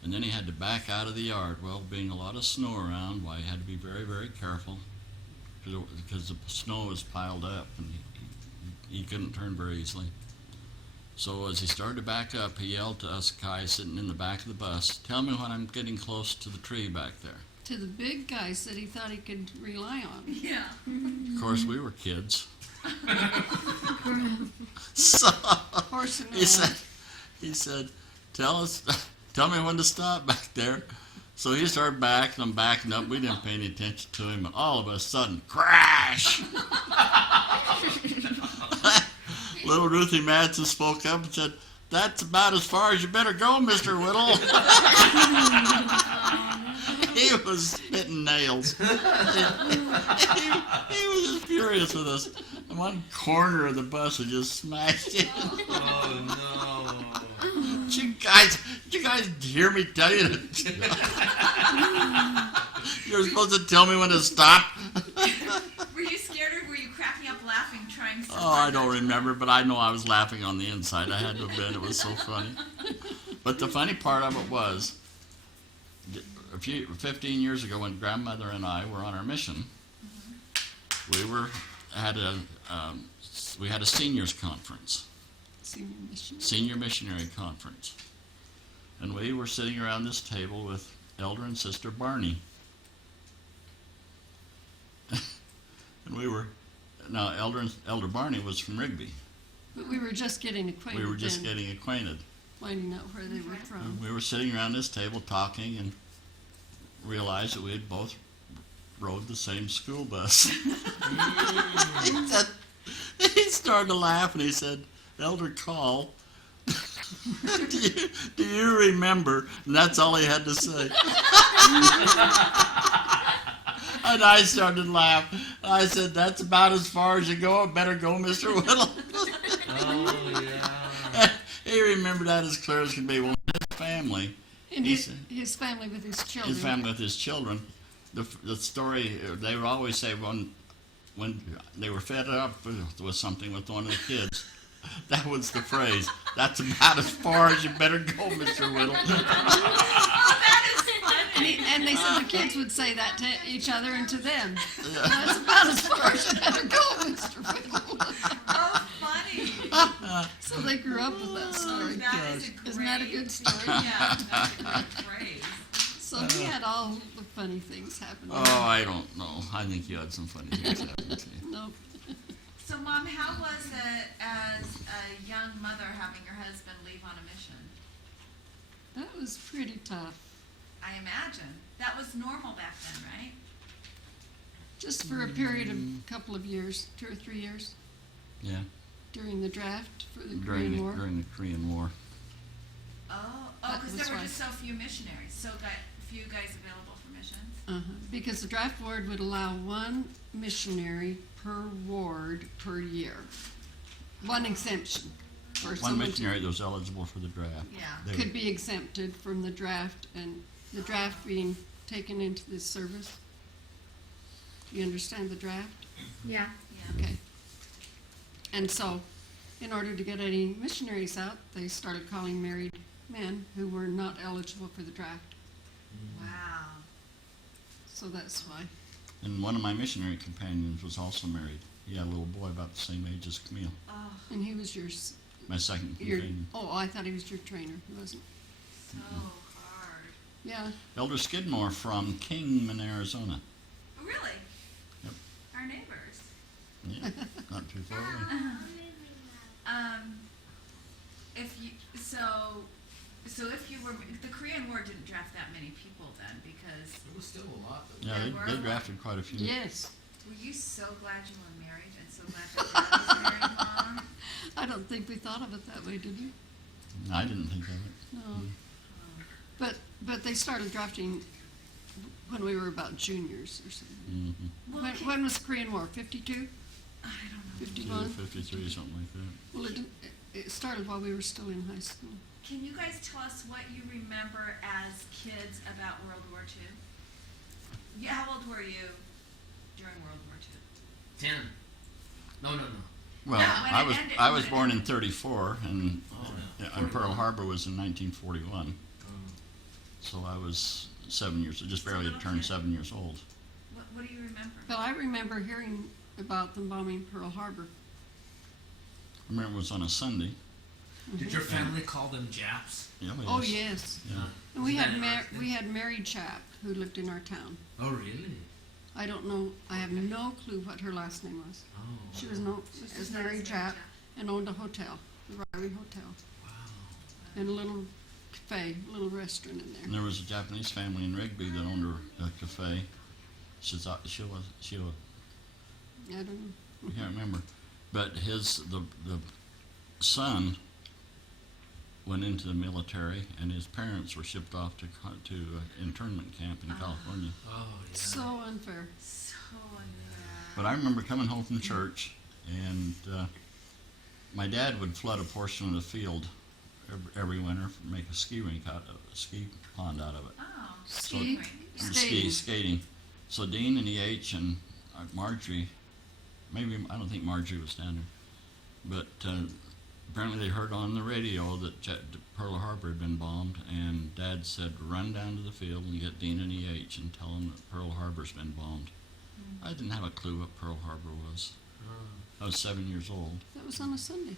And then he had to back out of the yard. Well, being a lot of snow around, why, he had to be very, very careful because the snow was piled up, and he couldn't turn very easily. So as he started to back up, he yelled to us guys sitting in the back of the bus, "Tell me when I'm getting close to the tree back there." To the big guys that he thought he could rely on. Yeah. Of course, we were kids. So Horse and he said, tell me when to stop back there. So he started backing up. We didn't pay any attention to him, and all of a sudden, crash! Little Ruthie Madsen spoke up and said, "That's about as far as you better go, Mr. Whittle." He was spitting nails. He was just furious with us. And one corner of the bus had just smashed in. Oh no! Did you guys hear me tell you that? You're supposed to tell me when to stop? Were you scared or were you cracking up laughing trying so Oh, I don't remember, but I know I was laughing on the inside. I had to have been. It was so funny. But the funny part of it was, 15 years ago, when Grandmother and I were on our mission, we had a seniors conference, senior missionary conference, and we were sitting around this table with Elder and Sister Barney, and Elder Barney was from Rigby. But we were just getting acquainted. We were just getting acquainted. Finding out where they were from. And we were sitting around this table talking and realized that we had both rode the same school bus. He started to laugh and he said, "Elder Call, Do you remember? And that's all he had to say. And I started to laugh. I said, "That's about as far as you go. Better go, Mr. Whittle." Oh, yeah. He remembered that as clear as could be. Well, his family, And he his, said, his family with his children. his family with his children, the story, they would always say when they were fed up with something with one of the kids, that was the phrase. "That's about as far as you better go, Mr. Whittle." And they said the kids would say that to each other and to them. That's about as far as you better go, Mr. Whittle. Oh, funny. So they grew up with that story. That is a great. Isn't that a good story? Yeah, that's a great phrase. So he had all the funny things happen. Oh, I don't know. I think you had some funny things happen to you. Nope. So, Mom, how was it as a young mother having your husband leave on a mission? That was pretty tough. I imagine. That was normal back then, right? Just for a period of a couple of years, 2 or 3 years, Yeah, during the draft for the during Korean War. the Korean War. That Because was there were why. just so few missionaries, so few guys available for missions. Because the draft board would allow one missionary per ward per year. One exemption. For One someone to- missionary that was eligible for the draft. Yeah. They could be exempted from the draft, and the draft being taken into this service. Do you understand the draft? Yeah. Yeah. Okay. And so, in order to get any missionaries out, they started calling married men who were not eligible for the draft. Wow. So that's why. And one of my missionary companions was also married. He had a little boy about the same age as Camille, Oh, And he was yours. my second Your, companion. oh, I thought he was your trainer. He wasn't. so hard. Yeah. Elder Skidmore from Kingman, Arizona. Really? Yep. Our neighbors. Yeah, not too far away. If you so if you were the Korean War didn't draft that many people then because It was still a lot, though. Yeah, they drafted quite a few. Yes. were you so glad you were married and so glad your dad was married, Mom? I don't think we thought of it that way, did we? I didn't think of it. No. But they started drafting when we were about juniors or something. Mm-hmm. Well, When was the Korean War? 52? I don't know. 51? 53, something like that. Well, it started while we were still in high school. Can you guys tell us what you remember as kids about World War II? Yeah, how old were you during World War II? 10. No. Well, No, when I it was ended- I was when it born in ended. '34, and Oh, Pearl Harbor was in 1941. So I was 7 years, just barely little turned kid. 7 years old. What do you remember? Well, I remember hearing about them bombing Pearl Harbor. I remember it was on a Sunday. Did your family call them Japs? Yeah, Oh, yes. Yeah. And we Wasn't had that interesting? we had Mary Chap who lived in our town. Oh, really? I don't know. I have no clue what her last name was. Oh. She was known as Just Mary known as Chap and owned a hotel, the Ryrie Hotel, Wow. and a little cafe, a little restaurant in And there. there was a Japanese family in Rigby that owned a cafe. Shiwa, I don't know. I can't remember. But the son went into the military, and his parents were shipped off to internment camp in California. Oh, yeah. So unfair. So unfair. But I remember coming home from church, and my dad would flood a portion of the field every winter, make a ski pond out of it. Oh, Ski? rink. Yeah. Skating. So Dean and EH and Marjorie, maybe, I don't think Marjorie was down there, but apparently they heard on the radio that Pearl Harbor had been bombed, and Dad said, run down to the field and get Dean and EH and tell them that Pearl Harbor's been bombed. I didn't have a clue what Pearl Harbor was. I was 7 years old. That was on a Sunday.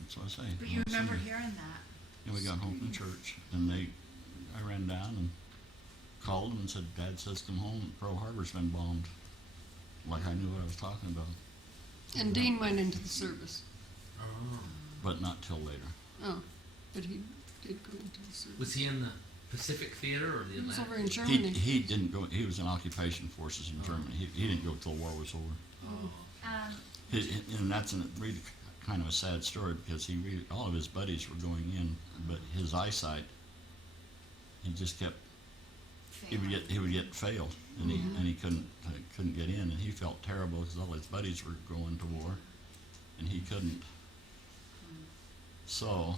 That's what I say. But you on remember Sunday. hearing that? And we got home from church, and I ran down and called them and said, Dad says come home, Pearl Harbor's been bombed. Like I knew what I was talking about, And Dean went into the service. Oh. but not till later. Oh, but he did go into the service. Was he in the Pacific Theater or the He was Atlantic? over in Germany. He didn't go, he was in occupation forces in Germany. He didn't go till the war was over. Oh. Um, And that's read kind of a sad story because all of his buddies were going in, but his eyesight, he just kept, he would get failed, and he couldn't get in, and he felt terrible because all his buddies were going to war, and he couldn't. So,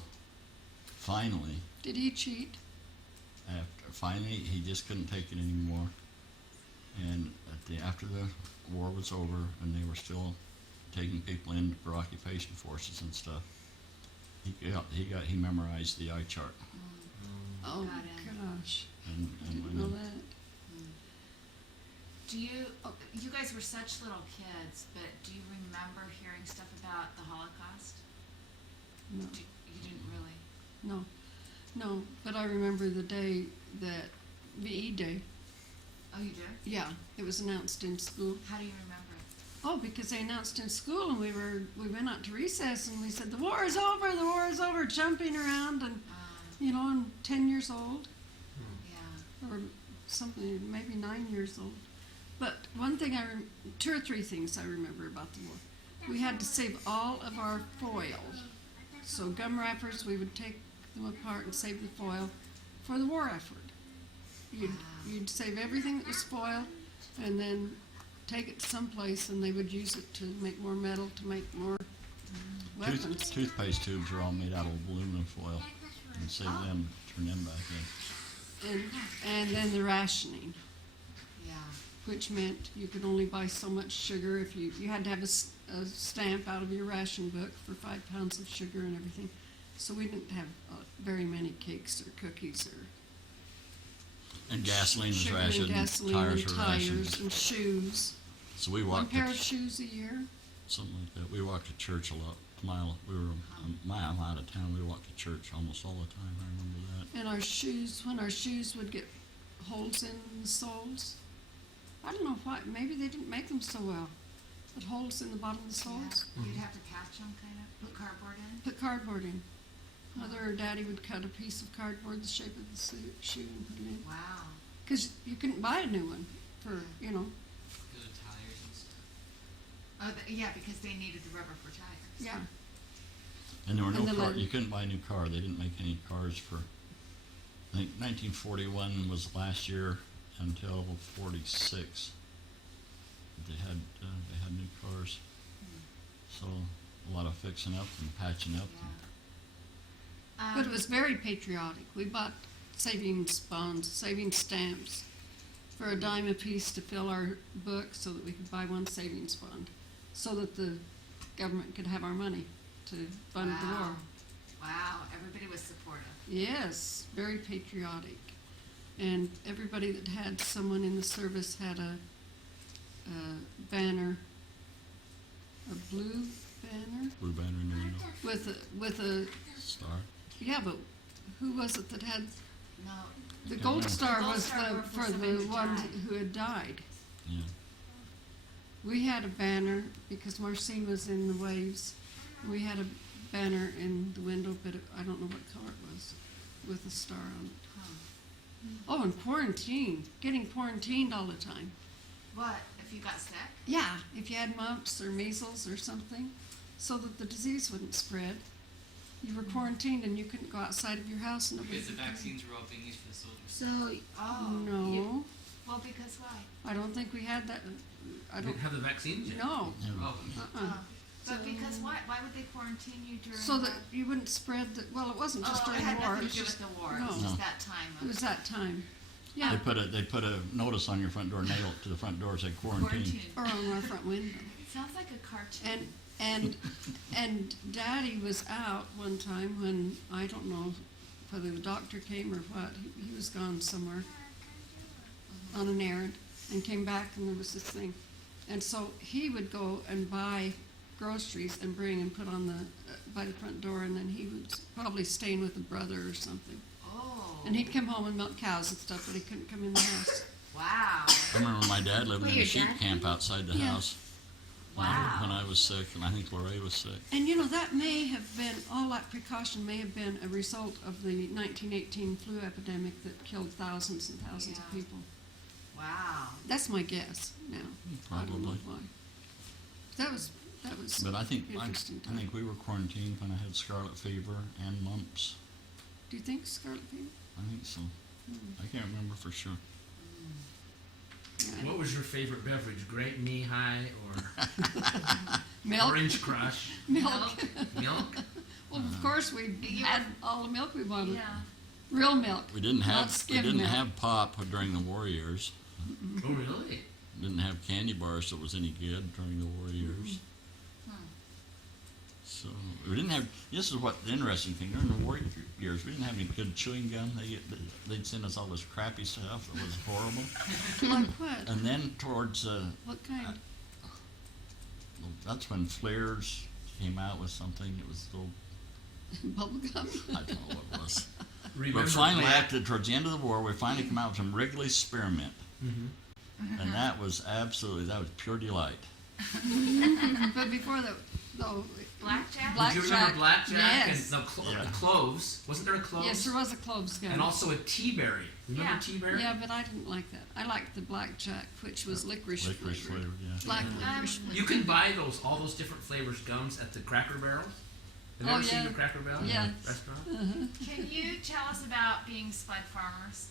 finally, Did he cheat? finally, he just couldn't take it anymore. And after the war was over, and they were still taking people in for occupation forces and stuff, he memorized the eye chart. Oh, Got it. gosh. And Didn't know that. Do you, you guys were such little kids, but do you remember hearing stuff about the Holocaust? No. You didn't really? No, but I remember the day that VE Day. Oh, you do? Yeah, it was announced in school. How do you remember it? Oh, because they announced in school, and we went out to recess, and we said, "The war is over!" Jumping around, and I'm 10 years old, Yeah. or something, maybe 9 years old. But one thing 2 or 3 things I remember about the war. We had to save all of our foil. So gum wrappers, we would take them apart and save the foil for the war effort. You'd save everything that was foil, and then take it someplace, and they would use it to make more metal, to make more weapons. Toothpaste tubes are all made out of aluminum foil, and save them, turn them back in. And then the rationing, Yeah. which meant you could only buy so much sugar. If you had to have a stamp out of your ration book for 5 pounds of sugar and everything. So we didn't have very many cakes or cookies or And gasoline was sugar rationed, and gasoline tires and were tires rationed. and shoes. So we One walked pair of shoes a year. something like that. We walked to church a lot. We were a mile out of town. We walked to church almost all the time. I remember that. And when our shoes would get holes in the soles, I don't know why, maybe they didn't make them so well. But holes in the bottom of the soles, You'd have to patch them, kind of, put cardboard in? put cardboard in. Mother or Daddy would cut a piece of cardboard the shape of the shoe and put it in. Wow. Because you couldn't buy a new one for, Because of tires and stuff. Oh, yeah, because they needed the rubber for tires. yeah. And there were And no the car. leather. You couldn't buy a new car. They didn't make any cars for. I think 1941 was the last year until 46. They had new cars. So a lot of fixing up and patching up. Yeah. But it was very patriotic. We bought savings bonds, savings stamps for a dime a piece to fill our book so that we could buy one savings bond, so that the government could have our money to fund the war. Wow, everybody was supportive. Yes, very patriotic. And everybody that had someone in the service had a banner, a blue banner Blue banner in the window. with a Star. yeah, but who was it that had No, the Yeah, gold yeah. star? Gold Was star the were for for somebody the who one died. who had died. Yeah. We had a banner because Marcine was in the waves. We had a banner in the window, but I don't know what color it was, with a star on it. Oh, and quarantine, getting quarantined all the time. what, if you got sick? Yeah, if you had mumps or measles or something, so that the disease wouldn't spread. You were quarantined and you couldn't go outside of your house. And nobody Because the could come in. vaccines were all being used for the soldiers. So, Oh. no, Well, because why? I don't think we had that. I They don't. didn't have the vaccines yet. No. Oh, Uh-uh. But because why? Why would they quarantine you during So the... that you wouldn't spread the. Well, it wasn't just Oh, it during had the war. nothing It to do was with just the war. no. It was No. just that time it of was that time. Yeah, They put a notice on your front door, nailed it to the front door, said quarantine. or on our front window. Sounds like a cartoon. And Daddy was out one time when, I don't know whether the doctor came or what. He was gone somewhere on an errand and came back, and there was this thing. And so he would go and buy groceries and bring and put on by the front door, and then he was probably staying with a brother or something. Oh. And he'd come home and milk cows and stuff, but he couldn't come in the house. Wow. I remember my dad living in a sheep camp outside the Yeah. house Wow. when I was sick, and I think Lorraine was sick. And that may have been, all that precaution may have been a result of the 1918 flu epidemic that killed thousands and thousands of Yeah. people. Wow. That's my guess now. I don't know Probably. why. That was that was But I think interesting. I think we were quarantined when I had scarlet fever and mumps. Do you think scarlet fever? I think so. I can't remember for sure. Yeah. What was your favorite beverage? Great Knee High or Milk. Orange Crush? Milk. Milk? Well, of course, we had all the milk we wanted. Yeah. Real milk. We didn't Not have skim milk. pop during the war years. Oh, really? Didn't have candy bars that was any good during the war years. So we didn't have. This is what the interesting thing during the war years. We didn't have any good chewing gum. They'd send us all this crappy stuff that was horrible. Like what? And then towards What kind? that's when Flares came out with something. It was little. Bubble gum? I don't know what it was. Remember But finally, Black- towards the end of the war, we finally came out with some Wrigley Spearmint, Mhm. and that was pure delight. But before the Blackjack? Did you remember Blackjack Yes. and the cloves? Wasn't there a cloves? Yes, there was a cloves gun. And also a tea berry. Remember Yeah. tea berry? Yeah, but I didn't like that. I liked the blackjack, which was licorice Licorice flavored. flavored, yeah. Black licorice You can buy all those different flavors gums at the Cracker Barrel. Have you Oh, ever seen yeah. the Cracker Barrel Yeah. restaurant? Can you tell us about being spud farmers?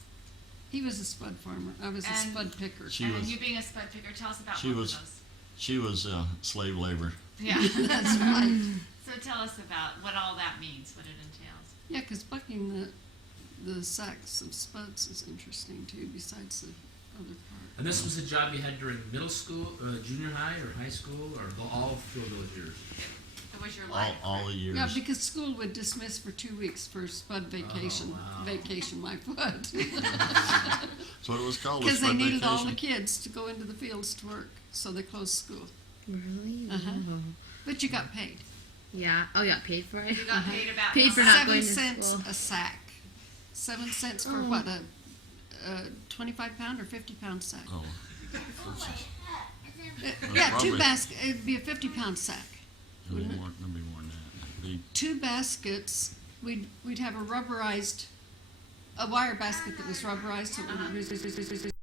He was a spud farmer. I was a And- spud picker. She and then was- you being a spud picker, tell us about she both was- of those. She was slave labor. Yeah. That's right. So tell us about what all that means, what it entails. Yeah, because bucking the sacks of spuds is interesting too, besides the other part. And this was a job you had during middle school, junior high, or high school, or all through those years? It was your life. All the years. Yeah, because school would dismiss for 2 weeks for spud vacation. wow. Vacation, my foot. That's what it was called. Because they spud needed all the vacation. kids to go into the fields to work, so they closed school. Really? Uh-huh. Wow. But you got paid. Yeah. Oh, you got paid for it? You got paid about Paid for how not much? going 7 to cents school. a sack. 7 cents for what, a 25-pound or 50-pound sack? Oh, Yeah, probably- it'd be a 50-pound sack. it'll be Wouldn't it? more, it'll be more than that. It'll be 2 baskets. We'd have a wire basket that was rubberized, so it would